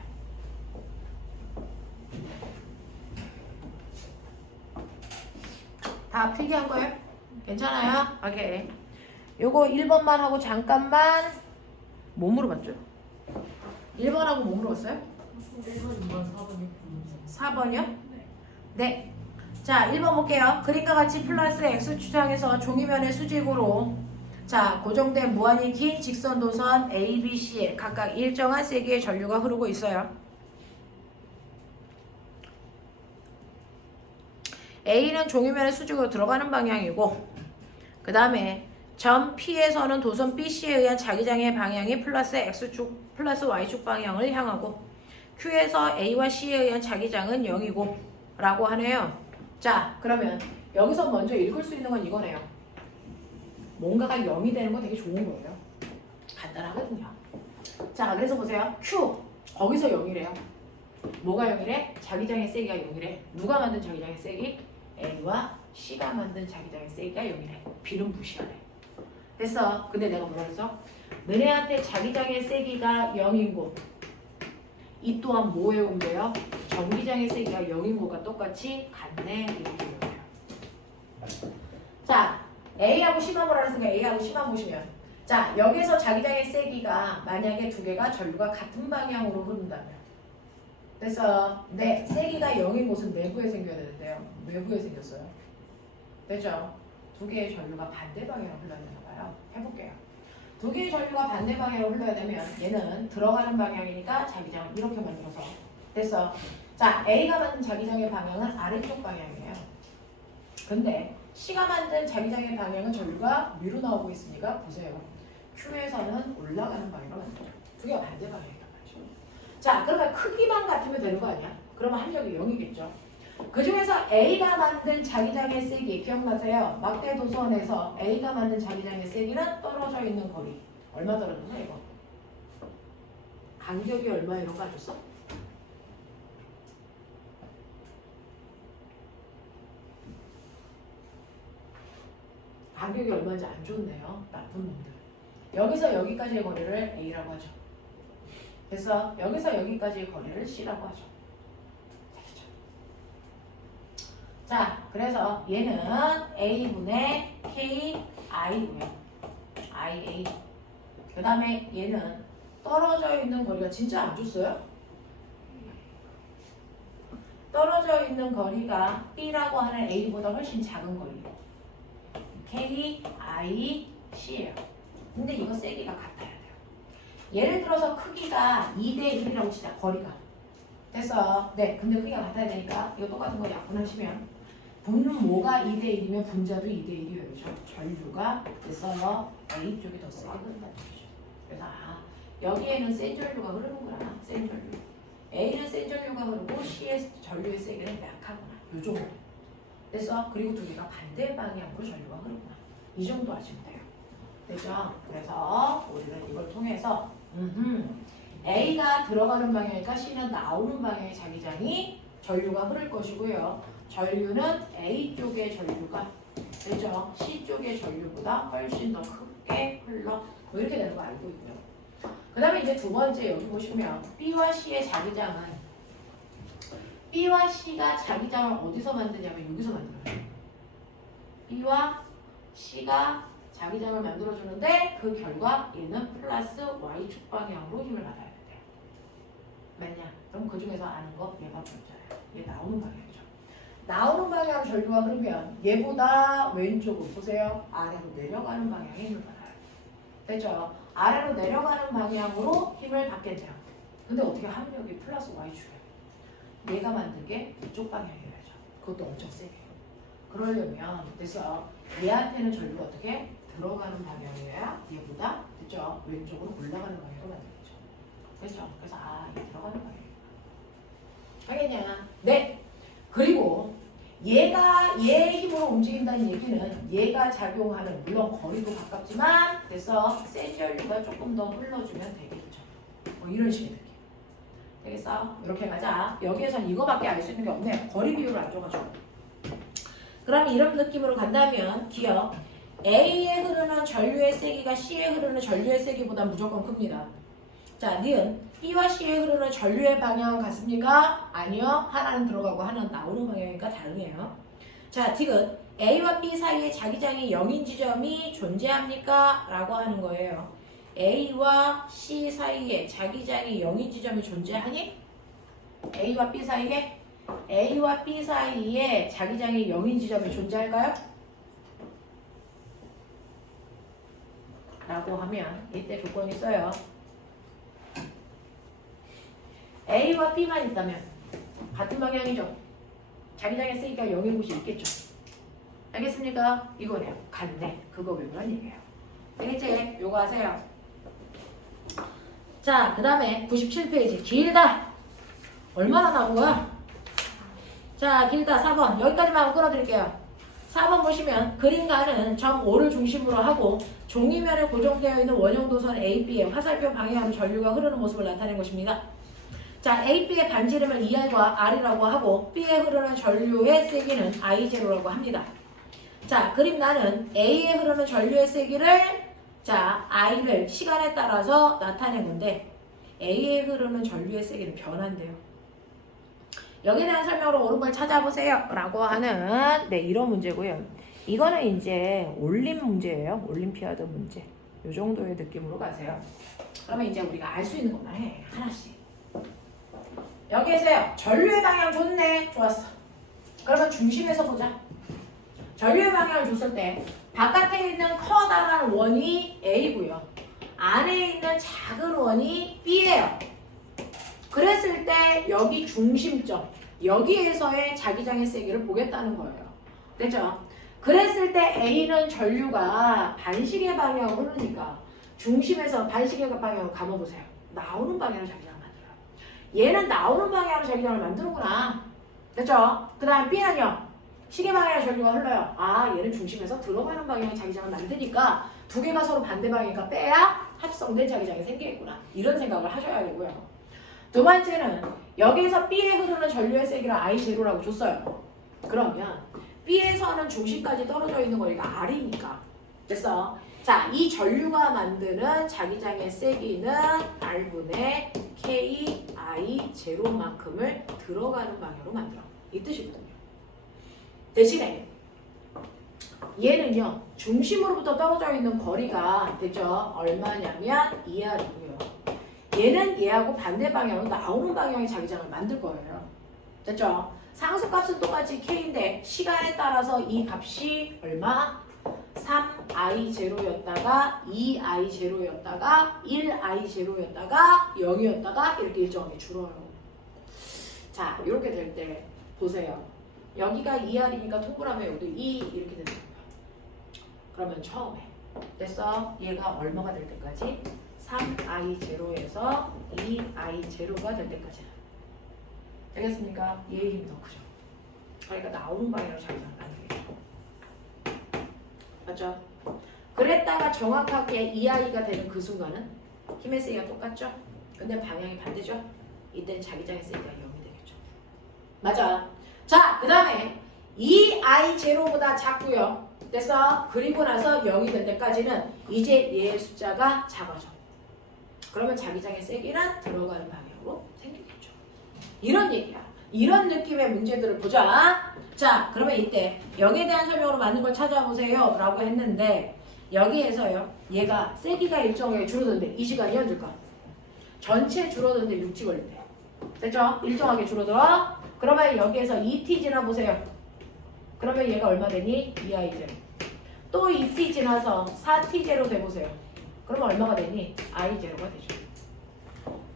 다 필기한 거예요? 괜찮아요? 오케이. 요거 1번만 하고 잠깐만 뭐 물어봤죠? 1번하고 뭐 물어봤어요? 1번, 2번, 4번, 4번이요? 네. 자, 1번 볼게요. 그림과 같이 플러스 X축상에서 종이면의 수직으로 자, 고정된 무한히 긴 직선 도선 A, B, C에 각각 일정한 세기의 전류가 흐르고 있어요. A는 종이면의 수직으로 들어가는 방향이고 그 다음에 점 P에서는 도선 BC에 의한 자기장의 방향이 플러스 X축, 플러스 Y축 방향을 향하고 Q에서 A와 C에 의한 자기장은 0이고 라고 하네요. 자, 그러면 여기서 먼저 읽을 수 있는 건 이거네요. 뭔가가 0이 되는 건 되게 좋은 거예요. 간단하거든요. 자, 그래서 보세요. Q, 거기서 0이래요. 뭐가 0이래? 자기장의 세기가 0이래. 누가 만든 자기장의 세기? A와 C가 만든 자기장의 세기가 0이래. B는 무시하래. 됐어. 근데 내가 뭐라 했어? 너네한테 자기장의 세기가 0인 곳. 이 또한 뭐 외우면 돼요? 전기장의 세기가 0인 곳과 똑같이 같네. 이렇게 외워요. 자, A하고 C만 보라 했으니까 A하고 C만 보시면 자, 여기서 자기장의 세기가 만약에 두 개가 전류가 같은 방향으로 흐른다면 그래서 네, 세기가 0인 곳은 내부에 생겨야 되는데요. 외부에 생겼어요. 됐죠? 두 개의 전류가 반대 방향으로 흘러야 되나 봐요. 해볼게요. 두 개의 전류가 반대 방향으로 흘러야 되면 얘는 들어가는 방향이니까 자기장을 이렇게 만들어서 됐어. 자, A가 만든 자기장의 방향은 아래쪽 방향이에요. 근데 C가 만든 자기장의 방향은 전류가 위로 나오고 있으니까 보세요. Q에서는 올라가는 방향으로 만들죠. 두 개가 반대 방향이란 말이죠. 자, 그러면 크기만 같으면 되는 거 아니야? 그러면 합력이 0이겠죠. 그 중에서 A가 만든 자기장의 세기 기억나세요? 막대 도서원에서 A가 만든 자기장의 세기는 떨어져 있는 거리. 얼마 떨어졌나 이거? 간격이 얼마 이런 거 안 줬어? 간격이 얼마인지 안 줬네요. 나쁜 놈들. 여기서 여기까지의 거리를 A라고 하죠. 그래서 여기서 여기까지의 거리를 C라고 하죠. 알겠죠? 자, 그래서 얘는 A분의 KI고요. IA. 그 다음에 얘는 떨어져 있는 거리가 진짜 안 줬어요? 떨어져 있는 거리가 B라고 하는 A보다 훨씬 작은 거리. KIC예요. 근데 이거 세기가 같아야 돼요. 예를 들어서 크기가 2대 1이라고 치자. 거리가. 됐어. 네, 근데 크기가 같아야 되니까 이거 똑같은 거 약분하시면 분모가 2대 1이면 분자도 2대 1이에요. 그렇죠? 전류가 그래서 A 쪽이 더 세게 흐른다는 거죠. 그래서 여기에는 센 전류가 흐르는구나. 센 전류. A는 센 전류가 흐르고 C의 전류의 세기는 약하구나. 요 정도. 됐어? 그리고 두 개가 반대 방향으로 전류가 흐르구나. 이 정도 아시면 돼요. 되죠? 그래서 우리는 이걸 통해서 A가 들어가는 방향이니까 C는 나오는 방향의 자기장이 전류가 흐를 것이고요. 전류는 A 쪽의 전류가 되죠? C 쪽의 전류보다 훨씬 더 크게 흘러. 뭐 이렇게 되는 거 알고 있고요. 그 다음에 이제 두 번째 여기 보시면 B와 C의 자기장은 B와 C가 자기장을 어디서 만드냐면 여기서 만들어요. B와 C가 자기장을 만들어주는데 그 결과 얘는 플러스 Y축 방향으로 힘을 받아야 돼요. 맞냐? 그럼 그 중에서 아는 거 얘가 분자예요. 얘 나오는 방향이죠. 나오는 방향으로 전류가 흐르면 얘보다 왼쪽으로 보세요. 아래로 내려가는 방향에 힘을 받아요. 됐죠? 아래로 내려가는 방향으로 힘을 받겠네요. 근데 어떻게 합력이 플러스 Y축이에요. 얘가 만든 게 이쪽 방향이라죠. 그것도 엄청 세게. 그러려면 그래서 얘한테는 전류가 어떻게 들어가는 방향이어야 얘보다 그죠? 왼쪽으로 올라가는 방향으로 만들겠죠. 그렇죠? 그래서 이게 들어가는 방향이구나. 알겠냐? 네. 그리고 얘가 얘의 힘으로 움직인다는 얘기는 얘가 작용하는 물론 거리도 가깝지만 그래서 센 전류가 조금 더 흘러주면 되겠죠. 뭐 이런 식의 느낌. 되겠어? 이렇게 가자. 여기에선 이거밖에 알 수 있는 게 없네. 거리 비율을 안 줘가지고. 그럼 이런 느낌으로 간다면 기억. A에 흐르는 전류의 세기가 C에 흐르는 전류의 세기보다 무조건 큽니다. 자, 니은 B와 C에 흐르는 전류의 방향은 같습니까? 아니요. 하나는 들어가고 하나는 나오는 방향이니까 다르네요. 자, 디귿 A와 B 사이에 자기장이 0인 지점이 존재합니까? 라고 하는 거예요. A와 C 사이에 자기장이 0인 지점이 존재하니? A와 B 사이에? A와 B 사이에 자기장이 0인 지점이 존재할까요? 라고 하면 이때 조건이 있어요. A와 B만 있다면 같은 방향이죠. 자기장의 세기가 0인 곳이 있겠죠. 알겠습니까? 이거네요. 같네. 그거 외우란 얘기예요. 알겠지? 요거 하세요. 자, 그 다음에 97페이지. 길다. 얼마나 나온 거야? 자, 길다. 4번. 여기까지만 끊어드릴게요. 4번 보시면 그림가는 점 O를 중심으로 하고 종이면에 고정되어 있는 원형 도선 AB에 화살표 방향으로 전류가 흐르는 모습을 나타낸 것입니다. 자, AB의 반지름을 ER과 R이라고 하고 B에 흐르는 전류의 세기는 I0라고 합니다. 자, 그림가는 A에 흐르는 전류의 세기를 자, I를 시간에 따라서 나타낸 건데 A에 흐르는 전류의 세기는 변한대요. 여기에 대한 설명으로 옳은 걸 찾아보세요 라고 하는 이런 문제고요. 이거는 이제 올림 문제예요. 올림피아드 문제. 이 정도의 느낌으로 가세요. 그러면 이제 우리가 알 수 있는 것만 해. 하나씩. 여기에서요. 전류의 방향 좋네. 좋았어. 그러면 중심에서 보자. 전류의 방향을 줬을 때 바깥에 있는 커다란 원이 A고요. 안에 있는 작은 원이 B예요. 그랬을 때 여기 중심점, 여기에서의 자기장의 세기를 보겠다는 거예요. 됐죠? 그랬을 때 A는 전류가 반시계 방향으로 흐르니까 중심에서 반시계각 방향으로 감아보세요. 나오는 방향으로 자기장을 만들어요. 얘는 나오는 방향으로 자기장을 만드는구나. 됐죠? 그 다음 B는요. 시계 방향으로 전류가 흘러요. 아, 얘는 중심에서 들어가는 방향의 자기장을 만드니까 두 개가 서로 반대 방향이니까 빼야 합성된 자기장이 생기겠구나. 이런 생각을 하셔야 되고요. 두 번째는 여기에서 B에 흐르는 전류의 세기를 I0라고 줬어요. 그러면 B에서는 중심까지 떨어져 있는 거리가 R이니까. 됐어? 자, 이 전류가 만드는 자기장의 세기는 R분의 K, I, 제로만큼을 들어가는 방향으로 만들어. 이 뜻이거든요. 대신에 얘는요. 중심으로부터 떨어져 있는 거리가 됐죠? 얼마냐면 2R이고요. 얘는 얘하고 반대 방향으로 나오는 방향의 자기장을 만들 거예요. 됐죠? 상수값은 똑같이 K인데 시간에 따라서 이 값이 얼마? 3I0였다가 2I0였다가 1I0였다가 0이었다가 이렇게 일정하게 줄어요. 자, 이렇게 될 때 보세요. 여기가 2R이니까 통분하면 여기도 2 이렇게 되는 거예요. 그러면 처음에 됐어? 얘가 얼마가 될 때까지? 3I0에서 2I0가 될 때까지. 되겠습니까? 얘의 힘이 더 크죠. 그러니까 나오는 방향으로 자기장을 만들겠죠. 맞죠? 그랬다가 정확하게 2I가 되는 그 순간은 힘의 세기가 똑같죠? 근데 방향이 반대죠? 이때는 자기장의 세기가 0이 되겠죠. 맞아. 자, 그 다음에 2I0보다 작고요. 됐어? 그리고 나서 0이 될 때까지는 이제 얘의 숫자가 작아져. 그러면 자기장의 세기는 들어가는 방향으로 생기겠죠. 이런 얘기야. 이런 느낌의 문제들을 보자. 자, 그러면 이때 0에 대한 설명으로 맞는 걸 찾아보세요 라고 했는데 여기에서요. 얘가 세기가 일정하게 줄어드는데 이 시간이 언제일까? 전체 줄어드는데 6t 걸린대. 됐죠? 일정하게 줄어들어. 그러면 여기에서 2t 지나보세요. 그러면 얘가 얼마 되니? 2i0. 또 2t 지나서 4t0 돼보세요. 그러면 얼마가 되니? i0가 되죠.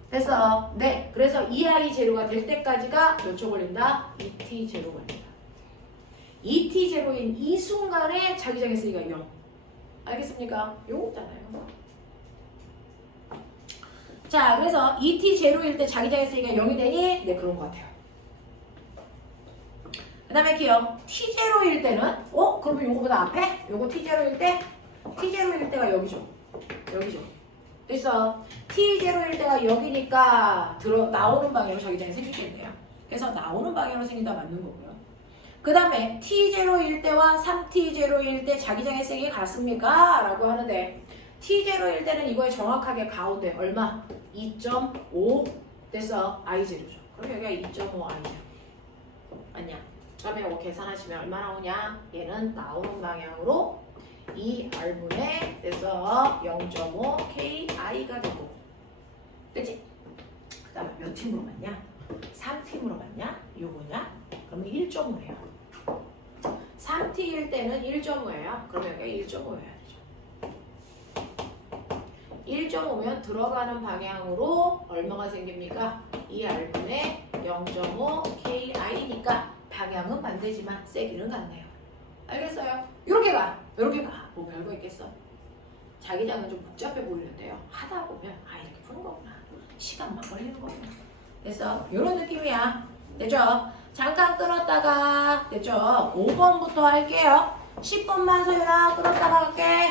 됐어. 네. 그래서 2i0가 될 때까지가 몇 초 걸린다? 2t0 걸린다. 2t0인 이 순간에 자기장의 세기가 0. 알겠습니까? 요거잖아요. 자, 그래서 2t0일 때 자기장의 세기가 0이 되니? 네, 그런 것 같아요. 그 다음에 기억. t0일 때는? 그러면 요거보다 앞에? 요거 t0일 때? t0일 때가 여기죠. 여기죠. 됐어. t0일 때가 여기니까 나오는 방향으로 자기장이 생기겠네요. 그래서 나오는 방향으로 생긴다 맞는 거고요. 그 다음에 t0일 때와 3t0일 때 자기장의 세기 같습니까? 라고 하는데 t0일 때는 이거의 정확하게 가운데 얼마? 2.5 됐어. i0죠. 그럼 여기가 2.5 i0 맞냐? 그러면 이거 계산하시면 얼마 나오냐? 얘는 나오는 방향으로 2R분의 돼서 0.5 KI가 되고 그치? 그 다음에 몇 팀으로 맞냐? 3팀으로 맞냐? 요거냐? 그러면 1.5예요 3T일 때는 1.5예요 그러면 여기가 1.5여야 되죠 1.5면 들어가는 방향으로 얼마가 생깁니까? 2R분의 0.5 KI니까 방향은 반대지만 세기는 같네요 알겠어요? 이렇게 가 이렇게 가. 뭐 별거 있겠어? 자기장은 좀 복잡해 보이는데요. 하다 보면 이렇게 푸는 거구나. 시간만 걸리는 거구나. 됐어? 이런 느낌이야. 됐죠? 잠깐 끊었다가 됐죠? 5번부터 할게요. 10분만 소연아 끊었다가 갈게.